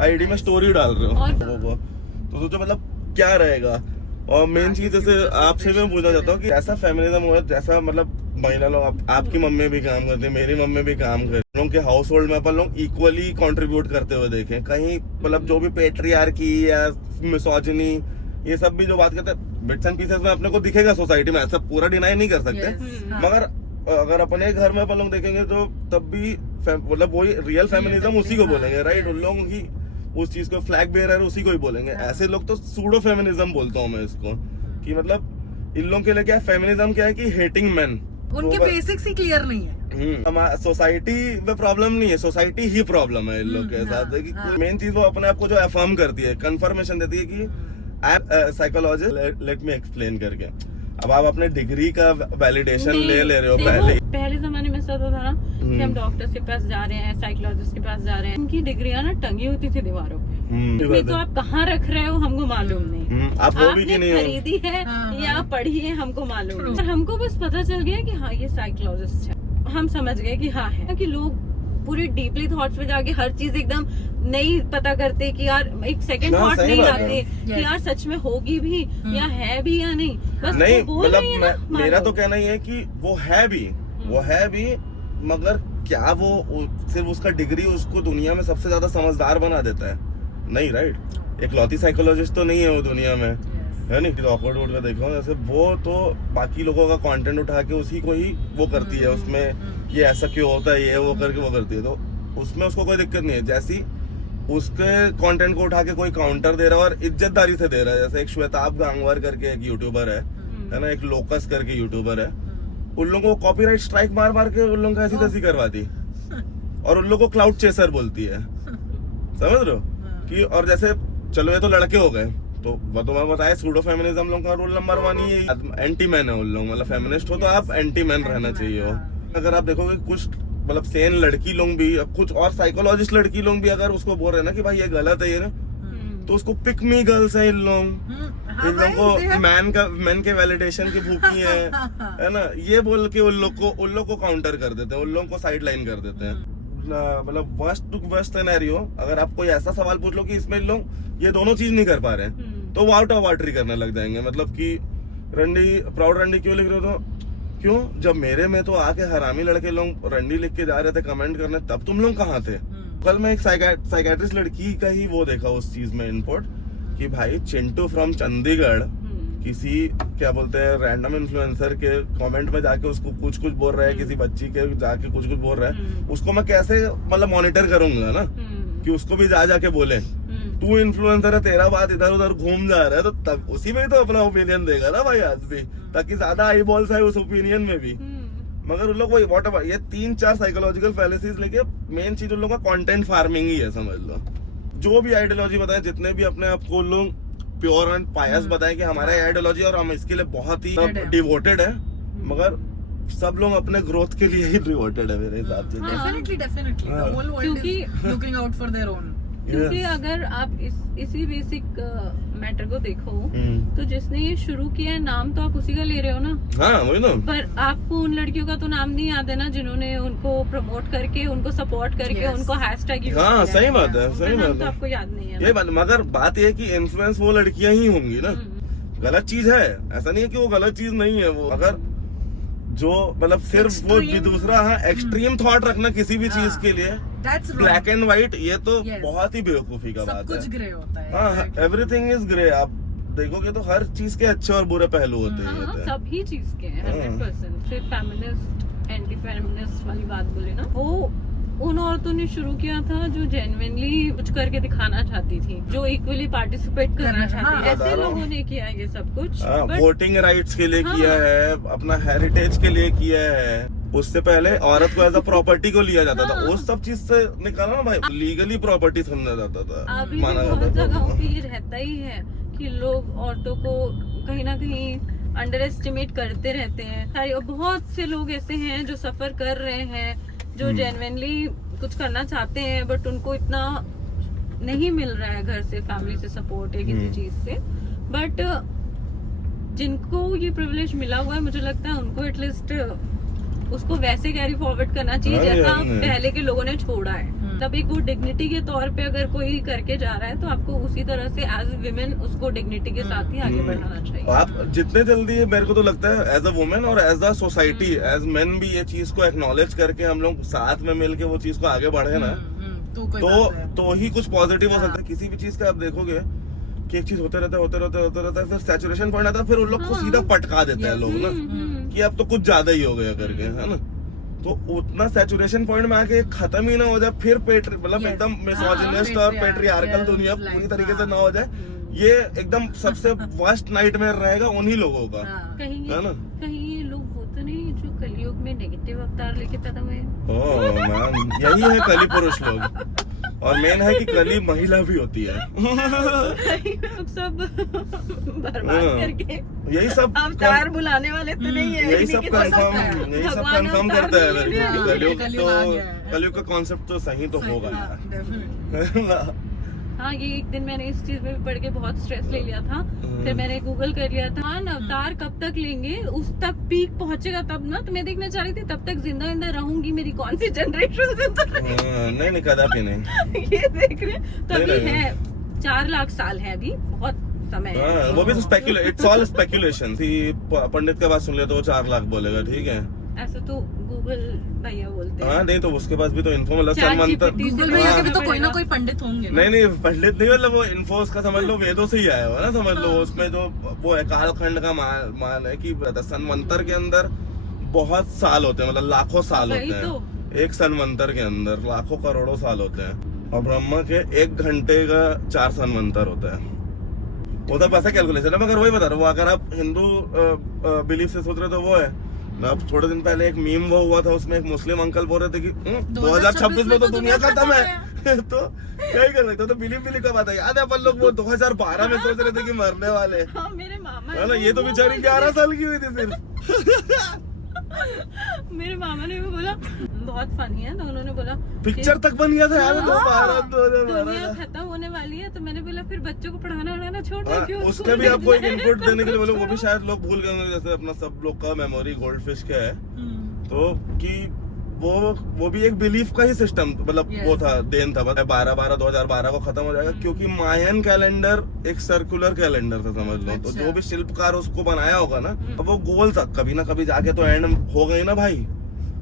आईडी में स्टोरी डाल रहे हो लोगों को। तो सोचो मतलब क्या रहेगा। और मेन चीज जैसे आपसे मैं पूछना चाहता हूँ कि ऐसा फेमिनिज्म हुआ, जैसा मतलब महिला लोग, आपकी मम्मी भी काम करती है, मेरी मम्मी भी काम करती है, लोगों के हाउस होल्ड में अपन लोग इक्वली कंट्रीब्यूट करते हुए देखें कहीं, मतलब जो भी पेट्रियार्की या मिसोजिनी, ये सब भी जो बात करते हैं बिट्स एंड पीसेस में अपने को दिखेगा सोसाइटी में, ऐसा पूरा डिनाई नहीं कर सकते। मगर अगर अपने घर में अपन लोग देखेंगे तो तब भी मतलब वही रियल फेमिनिज्म उसी को बोलेंगे, राइट। उन लोग ही उस चीज को फ्लैग बेयरर उसी को ही बोलेंगे। ऐसे लोग तो सूडो फेमिनिज्म बोलता हूँ मैं इसको, कि मतलब इन लोगों के लिए क्या है, फेमिनिज्म क्या है कि हेटिंग मैन, उनके बेसिक्स ही क्लियर नहीं है। सोसाइटी में प्रॉब्लम नहीं है, सोसाइटी ही प्रॉब्लम है इन लोग के साथ। है कि मेन चीज वो अपने आप को जो अफर्म करती है, कंफर्मेशन देती है कि साइकोलॉजिस्ट लेट मी एक्सप्लेन करके। अब आप अपने डिग्री का वैलिडेशन ले रहे हो पहले जमाने में ऐसा होता था ना कि हम डॉक्टर के पास जा रहे हैं, साइकोलॉजिस्ट के पास जा रहे हैं, उनकी डिग्रियां ना टंगी होती थी दीवारों पे। नहीं तो आप कहाँ रख रहे हो हमको मालूम नहीं, आप वो भी कि नहीं खरीदी है या पढ़ी है हमको मालूम नहीं। हमको बस पता चल गया कि हाँ ये साइकोलॉजिस्ट है, हम समझ गए कि हाँ है। कि लोग पूरे डीपली थॉट्स में जाके हर चीज एकदम नहीं पता करते कि यार एक सेकंड थॉट नहीं लाते कि यार सच में होगी भी या है भी या नहीं। बस नहीं वो बोल रही है ना, मेरा तो कहना ही है कि वो है भी, मगर क्या वो सिर्फ उसका डिग्री उसको दुनिया में सबसे ज्यादा समझदार बना देता है? नहीं, राइट। एक लौती साइकोलॉजिस्ट तो नहीं है वो दुनिया में, है नहीं? ऑकवर्ड वुड का देखो जैसे, वो तो बाकी लोगों का कंटेंट उठा के उसी को ही वो करती है, उसमें ये ऐसा क्यों होता है, ये वो करके वो करती है, तो उसमें उसको कोई दिक्कत नहीं है। जैसी उसके कंटेंट को उठा के कोई काउंटर दे रहा है और इज्जतदारी से दे रहा है, जैसे एक श्वेताब गांगवार करके एक यूट्यूबर है ना, एक लोकस करके यूट्यूबर है, उन लोगों को कॉपीराइट स्ट्राइक मार मार के उन लोगों को ऐसी तैसी करवा दी और उन लोगों को क्लाउड चेसर बोलती है, समझ रहे हो? कि और जैसे चलो ये तो लड़के हो गए, तो मैं बताया सूडो फेमिनिज्म लोगों का रूल नंबर 1 ही है, एंटी मैन है उन लोग। मतलब फेमिनिस्ट हो तो आप एंटी मैन रहना चाहिए हो। अगर आप देखोगे कुछ मतलब सेन लड़की लोग भी, कुछ और साइकोलॉजिस्ट लड़की लोग भी अगर उसको बोल रहे हैं ना कि भाई ये गलत है ये ना, तो उसको पिक मी गर्ल्स है इन लोगों को मैन के वैलिडेशन की भूखी है ना, ये बोल के उन लोग को काउंटर कर देते हैं, उन लोगों को साइड लाइन कर देते हैं। मतलब वर्स्ट टू वर्स्ट सिनेरियो, अगर आप कोई ऐसा सवाल पूछ लो कि इसमें लोग ये दोनों चीज नहीं कर पा रहे हैं, तो वो आउट ऑफ वाटरी करने लग जाएंगे। मतलब कि रंडी प्राउड रंडी क्यों लिख रहे हो, तो क्यों जब मेरे में तो आके हरामी लड़के लोग रंडी लिख के जा रहे थे कमेंट करने, तब तुम लोग कहाँ थे? कल मैं एक साइकेट्रिस्ट लड़की का ही वो देखा उस चीज में इनपुट, कि भाई चिंटू फ्रॉम चंडीगढ़ किसी क्या बोलते हैं रैंडम इन्फ्लुएंसर के कमेंट में जाके उसको कुछ बोल रहा है, किसी बच्ची के जाके कुछ बोल रहा है, उसको मैं कैसे मतलब मॉनिटर करूंगा ना कि उसको भी जाके बोले तू इन्फ्लुएंसर है, तेरा बात इधर उधर घूम जा रहा है, तो तब उसी में तो अपना ओपिनियन देगा ना भाई आदमी, ताकि ज्यादा आई बॉल्स है उस ओपिनियन में भी। मगर उन लोग वही व्हाटएवर ये 3-4 साइकोलॉजिकल फैलेसीज लेके, मेन चीज उन लोगों का कंटेंट फार्मिंग ही है, समझ लो। जो भी आइडियोलॉजी बताए, जितने भी अपने आप को लोग प्योर एंड पायस बताए कि हमारा आइडियोलॉजी और हम इसके लिए बहुत ही डिवोटेड है, मगर सब लोग अपने ग्रोथ के लिए ही डिवोटेड है मेरे हिसाब से। Definitely the whole world is looking out for their own. क्योंकि अगर आप इसी बेसिक मैटर को देखो, तो जिसने ये शुरू किया है नाम तो आप उसी का ले रहे हो ना। हाँ, वही ना। पर आपको उन लड़कियों का तो नाम नहीं याद है ना, जिन्होंने उनको प्रमोट करके, उनको सपोर्ट करके, उनको हैशटैग यूज किया। हाँ, सही बात है, सही बात है। तो आपको याद नहीं है ये बात, मगर बात ये है कि इन्फ्लुएंस वो लड़कियां ही होंगी ना। गलत चीज है, ऐसा नहीं है कि वो गलत चीज नहीं है वो, अगर जो मतलब सिर्फ वो दूसरा एक्सट्रीम थॉट रखना किसी भी चीज के लिए, ब्लैक एंड व्हाइट, ये तो बहुत ही बेवकूफी का बात है। सब कुछ ग्रे होता है। हाँ, एवरीथिंग इज ग्रे। आप देखोगे तो हर चीज के अच्छे और बुरे पहलू होते हैं। सभी चीज के 100%। सिर्फ फेमिनिस्ट एंटी फेमिनिस्ट वाली बात बोले ना, वो उन औरतों ने शुरू किया था जो जेन्युइनली कुछ करके दिखाना चाहती थी, जो इक्वली पार्टिसिपेट करना चाहती थी। ऐसे लोगों ने किया ये सब कुछ, वोटिंग राइट्स के लिए किया है, अपना हेरिटेज के लिए किया है। उससे पहले औरत को एज अ प्रॉपर्टी को लिया जाता था, उस सब चीज से निकाला ना भाई, लीगली प्रॉपर्टी समझा जाता था। अभी बहुत जगहों पे ये रहता ही है कि लोग औरतों को कहीं ना कहीं अंडर एस्टिमेट करते रहते हैं। बहुत से लोग ऐसे हैं जो सफर कर रहे हैं, जो जेन्युइनली कुछ करना चाहते हैं, बट उनको इतना नहीं मिल रहा है घर से, फैमिली से सपोर्ट या किसी चीज से। बट जिनको ये प्रिविलेज मिला हुआ है, मुझे लगता है उनको एटलीस्ट उसको वैसे कैरी फॉरवर्ड करना चाहिए जैसा पहले के लोगों ने छोड़ा है। तब एक वो डिग्निटी के तौर पे अगर कोई करके जा रहा है, तो आपको उसी तरह से एज विमेन उसको डिग्निटी के साथ ही आगे बढ़ाना चाहिए। आप जितने जल्दी, मेरे को तो लगता है एज अ वुमेन और as a society, as men भी ये चीज को एक्नॉलेज करके हम लोग साथ में मिलके वो चीज को आगे बढ़े ना, तो ही कुछ पॉजिटिव हो सकता है। किसी भी चीज का आप देखोगे कि एक चीज होते रहता है, फिर सैचुरेशन पॉइंट आता है, फिर उन लोग को सीधा पटका देता है लोग ना, कि अब तो कुछ ज्यादा ही हो गया करके, है ना। तो उतना सैचुरेशन पॉइंट में आके खत्म ही ना हो जाए, फिर मतलब Yes. एकदम हाँ, मिसोजिनिस्ट और patriarchal, पेट्रियार्कल yes, दुनिया like, पूरी तरीके से हाँ. ना हो जाए, ये एकदम सबसे वर्स्ट नाइटमेयर रहेगा उन्हीं लोगों का, हाँ. है ना? कहीं ये लोग वो तो नहीं जो कलयुग में नेगेटिव अवतार लेके पैदा हुए हैं? ओह मैम, यही है कली पुरुष लोग, और मेन है कि कली महिला भी होती है। लोग सब बर्बाद हाँ। करके यही सब अवतार बुलाने वाले तो नहीं है, यही इन्हीं सब के तो कंफर्म सब यही सब भगवान कंफर्म अवतार करता है नहीं मेरे को है। कि कलयुग आ गया है। कलयुग का कॉन्सेप्ट तो सही तो होगा हाँ, यार। definitely. है ना? हाँ, ये एक दिन मैंने इस चीज में भी पढ़ के बहुत स्ट्रेस ले लिया था। फिर मैंने गूगल कर लिया था अवतार कब तक लेंगे, उस तक पीक पहुंचेगा तब ना। तो मैं देखना चाह रही थी तब तक जिंदा रहूंगी, मेरी कौन सी जनरेशन जिंदा हाँ, नहीं कदापि नहीं। ये देख रहे हैं। तो अभी नहीं। है 4 लाख साल है, अभी बहुत समय है। हाँ, वो भी तो इट्स ऑल स्पेकुलेशन। पंडित के पास सुन ले तो वो 4 लाख बोलेगा, ठीक है। ऐसा तो गूगल भैया बोलते हैं। हाँ नहीं तो उसके पास भी तो इन्फो मतलब Chat मनमंत्र, GPT गूगल से में हाँ। जाके भी तो कोई ना कोई पंडित होंगे ना? नहीं पंडित नहीं, मतलब वो इन्फो का समझ लो वेदों से ही आया हुआ ना, समझ लो। उसमें जो वो है कालखंड का मान है कि संवंतर के अंदर बहुत साल होते हैं, मतलब लाखों साल वही होते तो। हैं एक संवंतर के अंदर, लाखों करोड़ों साल होते हैं। और ब्रह्मा के 1 घंटे का 4 संवंतर होता है। वो तो पैसा कैलकुलेशन है, मगर वही बता रहा हूँ, अगर आप हिंदू बिलीफ से सोच रहे हो तो वो है। अब थोड़े दिन पहले एक मीम वो हुआ था, उसमें एक मुस्लिम अंकल बोल रहे थे कि 2026 में तो दुनिया खत्म है। तो क्या ही कर सकते हो, तो बिलीव का बात है। याद है अपन लोग वो 2012 में सोच रहे थे कि मरने वाले, हाँ, मेरे मामा है ना? ये तो बेचारी 11 साल की हुई थी सिर्फ। मेरे मामा ने भी बोला बहुत फनी है, तो उन्होंने बोला पिक्चर तक बन गया था यार हाँ, 2012 दुनिया खत्म होने वाली है। तो मैंने बोला फिर बच्चों को पढ़ाना वढ़ाना छोड़ दो, क्यों उसके स्कूल भी आपको एक भेजना है? इनपुट देने के लिए बोलो, वो भी शायद लोग भूल गए होंगे, जैसे अपना सब लोग का मेमोरी गोल्ड फिश का है, तो कि वो भी एक बिलीफ का ही सिस्टम, मतलब वो था, देन था 2012 को खत्म हो जाएगा, क्योंकि मायन कैलेंडर एक सर्कुलर कैलेंडर था, समझ लो। तो जो भी शिल्पकार उसको बनाया होगा ना, अब वो गोल था, कभी ना कभी जाके तो एंड हो गई ना भाई।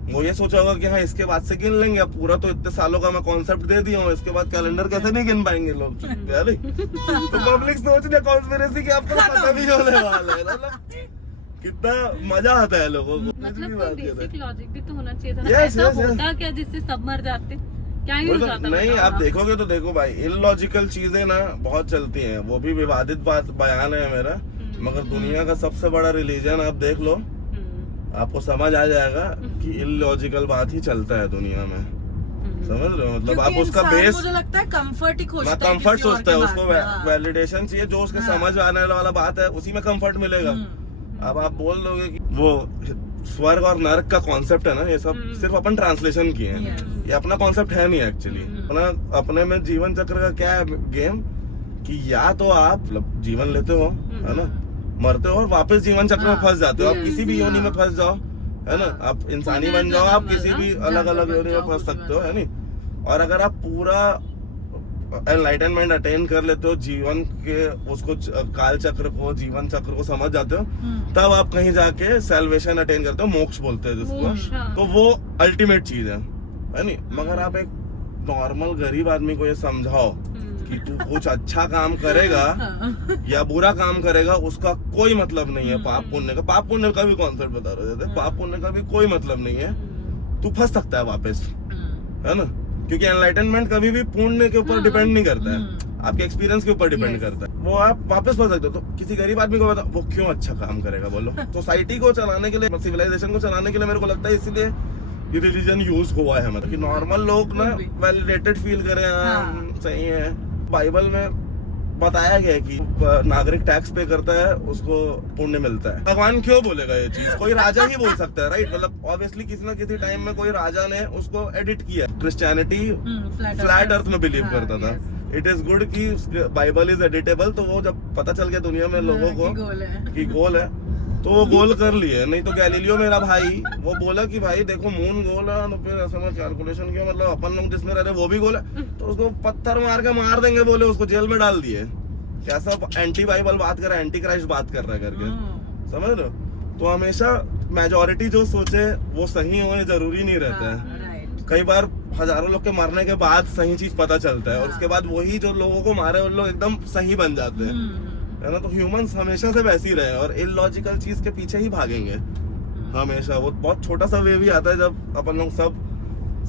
वो ये सोचा होगा कि हाँ इसके बाद से गिन लेंगे, अब पूरा तो इतने सालों का मैं कॉन्सेप्ट दे दिया हूँ, इसके बाद कैलेंडर कैसे नहीं गिन पाएंगे लोग। तो पब्लिक सोच रहे कॉन्स्पिरेसी की आपको पता भी होने वाला है, मतलब कितना मजा आता है लोगों को। मतलब कोई बेसिक लॉजिक भी तो होना चाहिए था ना। Yes, ऐसा yes, yes. होता क्या जिससे सब मर जाते, क्या ही हो वो तो जाता? नहीं, बताओ आप देखोगे तो देखो भाई, इलॉजिकल चीजें ना बहुत चलती हैं, वो भी विवादित बात बयान है मेरा, मगर दुनिया का सबसे बड़ा रिलीजन आप देख लो, आपको समझ आ जाएगा कि इलॉजिकल बात ही चलता है दुनिया में, समझ रहे हो? मतलब आप उसका बेस, मुझे लगता है कंफर्ट ही खोजता है, कंफर्ट किसी और सोचता है, के उसको बाद। हाँ। वैलिडेशन चाहिए, जो उसके समझ आने वाला बात है उसी में कंफर्ट मिलेगा। अब आप बोल दोगे कि वो स्वर्ग और नरक का कॉन्सेप्ट है ना, ये सब सिर्फ अपन ट्रांसलेशन किए हैं, ये अपना कॉन्सेप्ट है नहीं एक्चुअली। अपने में जीवन चक्र का क्या है गेम, कि या तो आप मतलब जीवन लेते हो, है ना, मरते हो और वापस जीवन चक्र में फंस जाते हो, आप किसी भी योनि में फंस जाओ, है ना, आप इंसानी बन जाओ, आप किसी भी अलग अलग योनि में फंस सकते हो, है नहीं। और अगर आप पूरा एनलाइटनमेंट अटेन कर लेते हो, जीवन के उसको काल चक्र को, जीवन चक्र को समझ जाते हो, तब आप कहीं जाके सेल्वेशन अटेन करते हो, मोक्ष बोलते हैं जिसको, तो वो अल्टीमेट चीज है नहीं। मगर आप एक नॉर्मल गरीब आदमी को ये समझाओ कि तू कुछ अच्छा काम करेगा या बुरा काम करेगा, उसका कोई मतलब नहीं है पाप पुण्य का। पाप पुण्य का भी कॉन्सेप्ट बता रहे थे, पाप पुण्य का भी कोई मतलब नहीं है, तू फंस सकता है वापस, है ना, क्योंकि एनलाइटनमेंट कभी भी पुण्य के ऊपर डिपेंड नहीं करता है, आपके एक्सपीरियंस के ऊपर डिपेंड करता है। वो आप वापस फंस सकते हो। तो किसी गरीब आदमी को बता, वो क्यों अच्छा काम करेगा बोलो? सोसाइटी को चलाने के लिए, सिविलाइजेशन को चलाने के लिए, मेरे को लगता है इसलिए ये रिलीजन यूज हुआ है, मतलब कि नॉर्मल लोग ना वैलिडेटेड फील करें, हाँ सही है। बाइबल में बताया गया है कि नागरिक टैक्स पे करता है उसको पुण्य मिलता है। भगवान क्यों बोलेगा ये चीज? कोई राजा ही बोल सकता है, राइट? मतलब ऑब्वियसली किसी ना किसी टाइम में कोई राजा ने उसको एडिट किया। क्रिश्चियनिटी फ्लैट अर्थ में बिलीव करता था। इट इज गुड कि बाइबल इज एडिटेबल, तो वो जब पता चल गया दुनिया में लोगों को कि गोल है, तो वो गोल कर लिए। नहीं तो गैलीलियो मेरा भाई वो बोला कि भाई देखो मून गोल है, तो फिर ऐसा में कैलकुलेशन किया, मतलब अपन लोग जिसमें रहते वो भी गोल है, तो उसको पत्थर मार के मार देंगे, बोले उसको जेल में डाल दिए। कैसा एंटी बाइबल बात कर रहा है, एंटी क्राइस्ट बात कर रहा है करके, समझ रहे हो? तो हमेशा मेजोरिटी जो सोचे वो सही होने जरूरी नहीं रहता है। कई बार हजारों लोग के मरने के बाद सही चीज पता चलता है, और उसके बाद वही जो लोगों को मारे उन लोग एकदम सही बन जाते हैं, है ना। तो ह्यूमंस हमेशा से वैसे ही रहे और इलॉजिकल चीज के पीछे ही भागेंगे, हमेशा वो बहुत छोटा सा वे भी आता है जब अपन लोग सब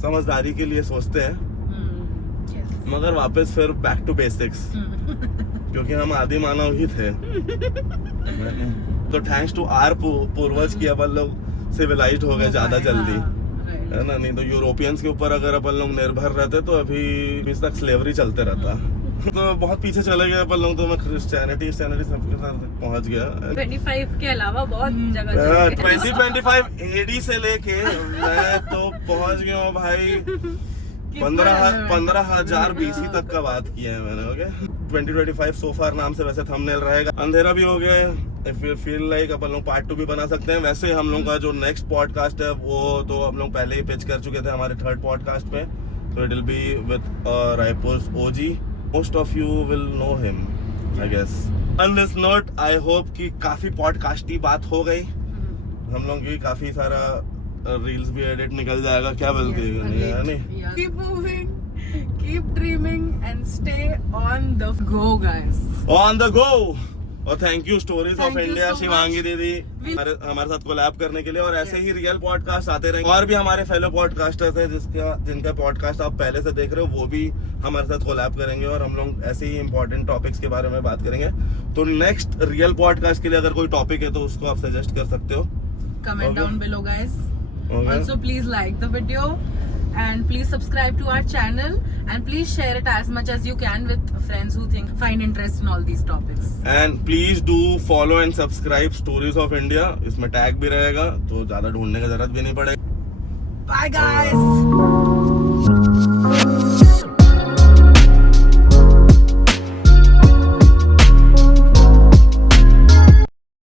समझदारी के लिए सोचते हैं, मगर वापस फिर बैक टू बेसिक्स, क्योंकि हम आदि मानव ही थे। तो थैंक्स टू आर पूर्वज की अपन लोग सिविलाइज्ड हो गए ज्यादा जल्दी, है ना। नहीं तो यूरोपियंस के ऊपर अगर अपन लोग निर्भर रहते तो अभी तक स्लेवरी चलते रहता। तो बहुत पीछे चले गए अपन लोग, तो मैं क्रिश्चियनिटी सबके साथ पहुंच गया। 25 के अलावा बहुत जगह 2025 एडी से लेके मैं तो पहुंच गया हूँ भाई 15,000 BC तक का बात किया है मैंने। ओके 2025 सो फार नाम से वैसे थंबनेल रहेगा। अंधेरा भी हो गया है, इफ यू फील लाइक अपन लोग पार्ट 2 भी बना सकते हैं। वैसे हम लोग का जो नेक्स्ट पॉडकास्ट है वो तो हम लोग पहले ही पिच कर चुके थे हमारे 3rd पॉडकास्ट पे, तो it will be with Raipur OG. Most of you will know him I guess. On this note I hope कि काफी पॉडकास्ट की बात हो गई हम लोग की, काफी सारा रील्स भी एडिट निकल जाएगा, क्या बोलती है नहीं। Keep moving, keep dreaming and stay on the go guys. On the go. और thank you stories of Thank you India so Shivangi दीदी हमारे साथ कोलैब करने के लिए, और ऐसे ही रियल पॉडकास्ट आते रहेंगे। और भी हमारे फेलो पॉडकास्टर्स हैं जिनका पॉडकास्ट आप पहले से देख रहे हो, वो भी हमारे साथ कोलैब करेंगे और हम लोग ऐसे ही इंपॉर्टेंट टॉपिक्स के बारे में बात करेंगे। तो नेक्स्ट रियल पॉडकास्ट के लिए अगर कोई टॉपिक है तो उसको आप सजेस्ट कर सकते हो। Comment Okay. down below guys. Okay. Also please like the video and please subscribe to our channel and please share it as much as you can with friends who find interest in all these topics. And please do follow and subscribe stories of India, इसमें tag भी रहेगा तो ज्यादा ढूंढने की जरूरत भी नहीं पड़ेगी। Bye guys.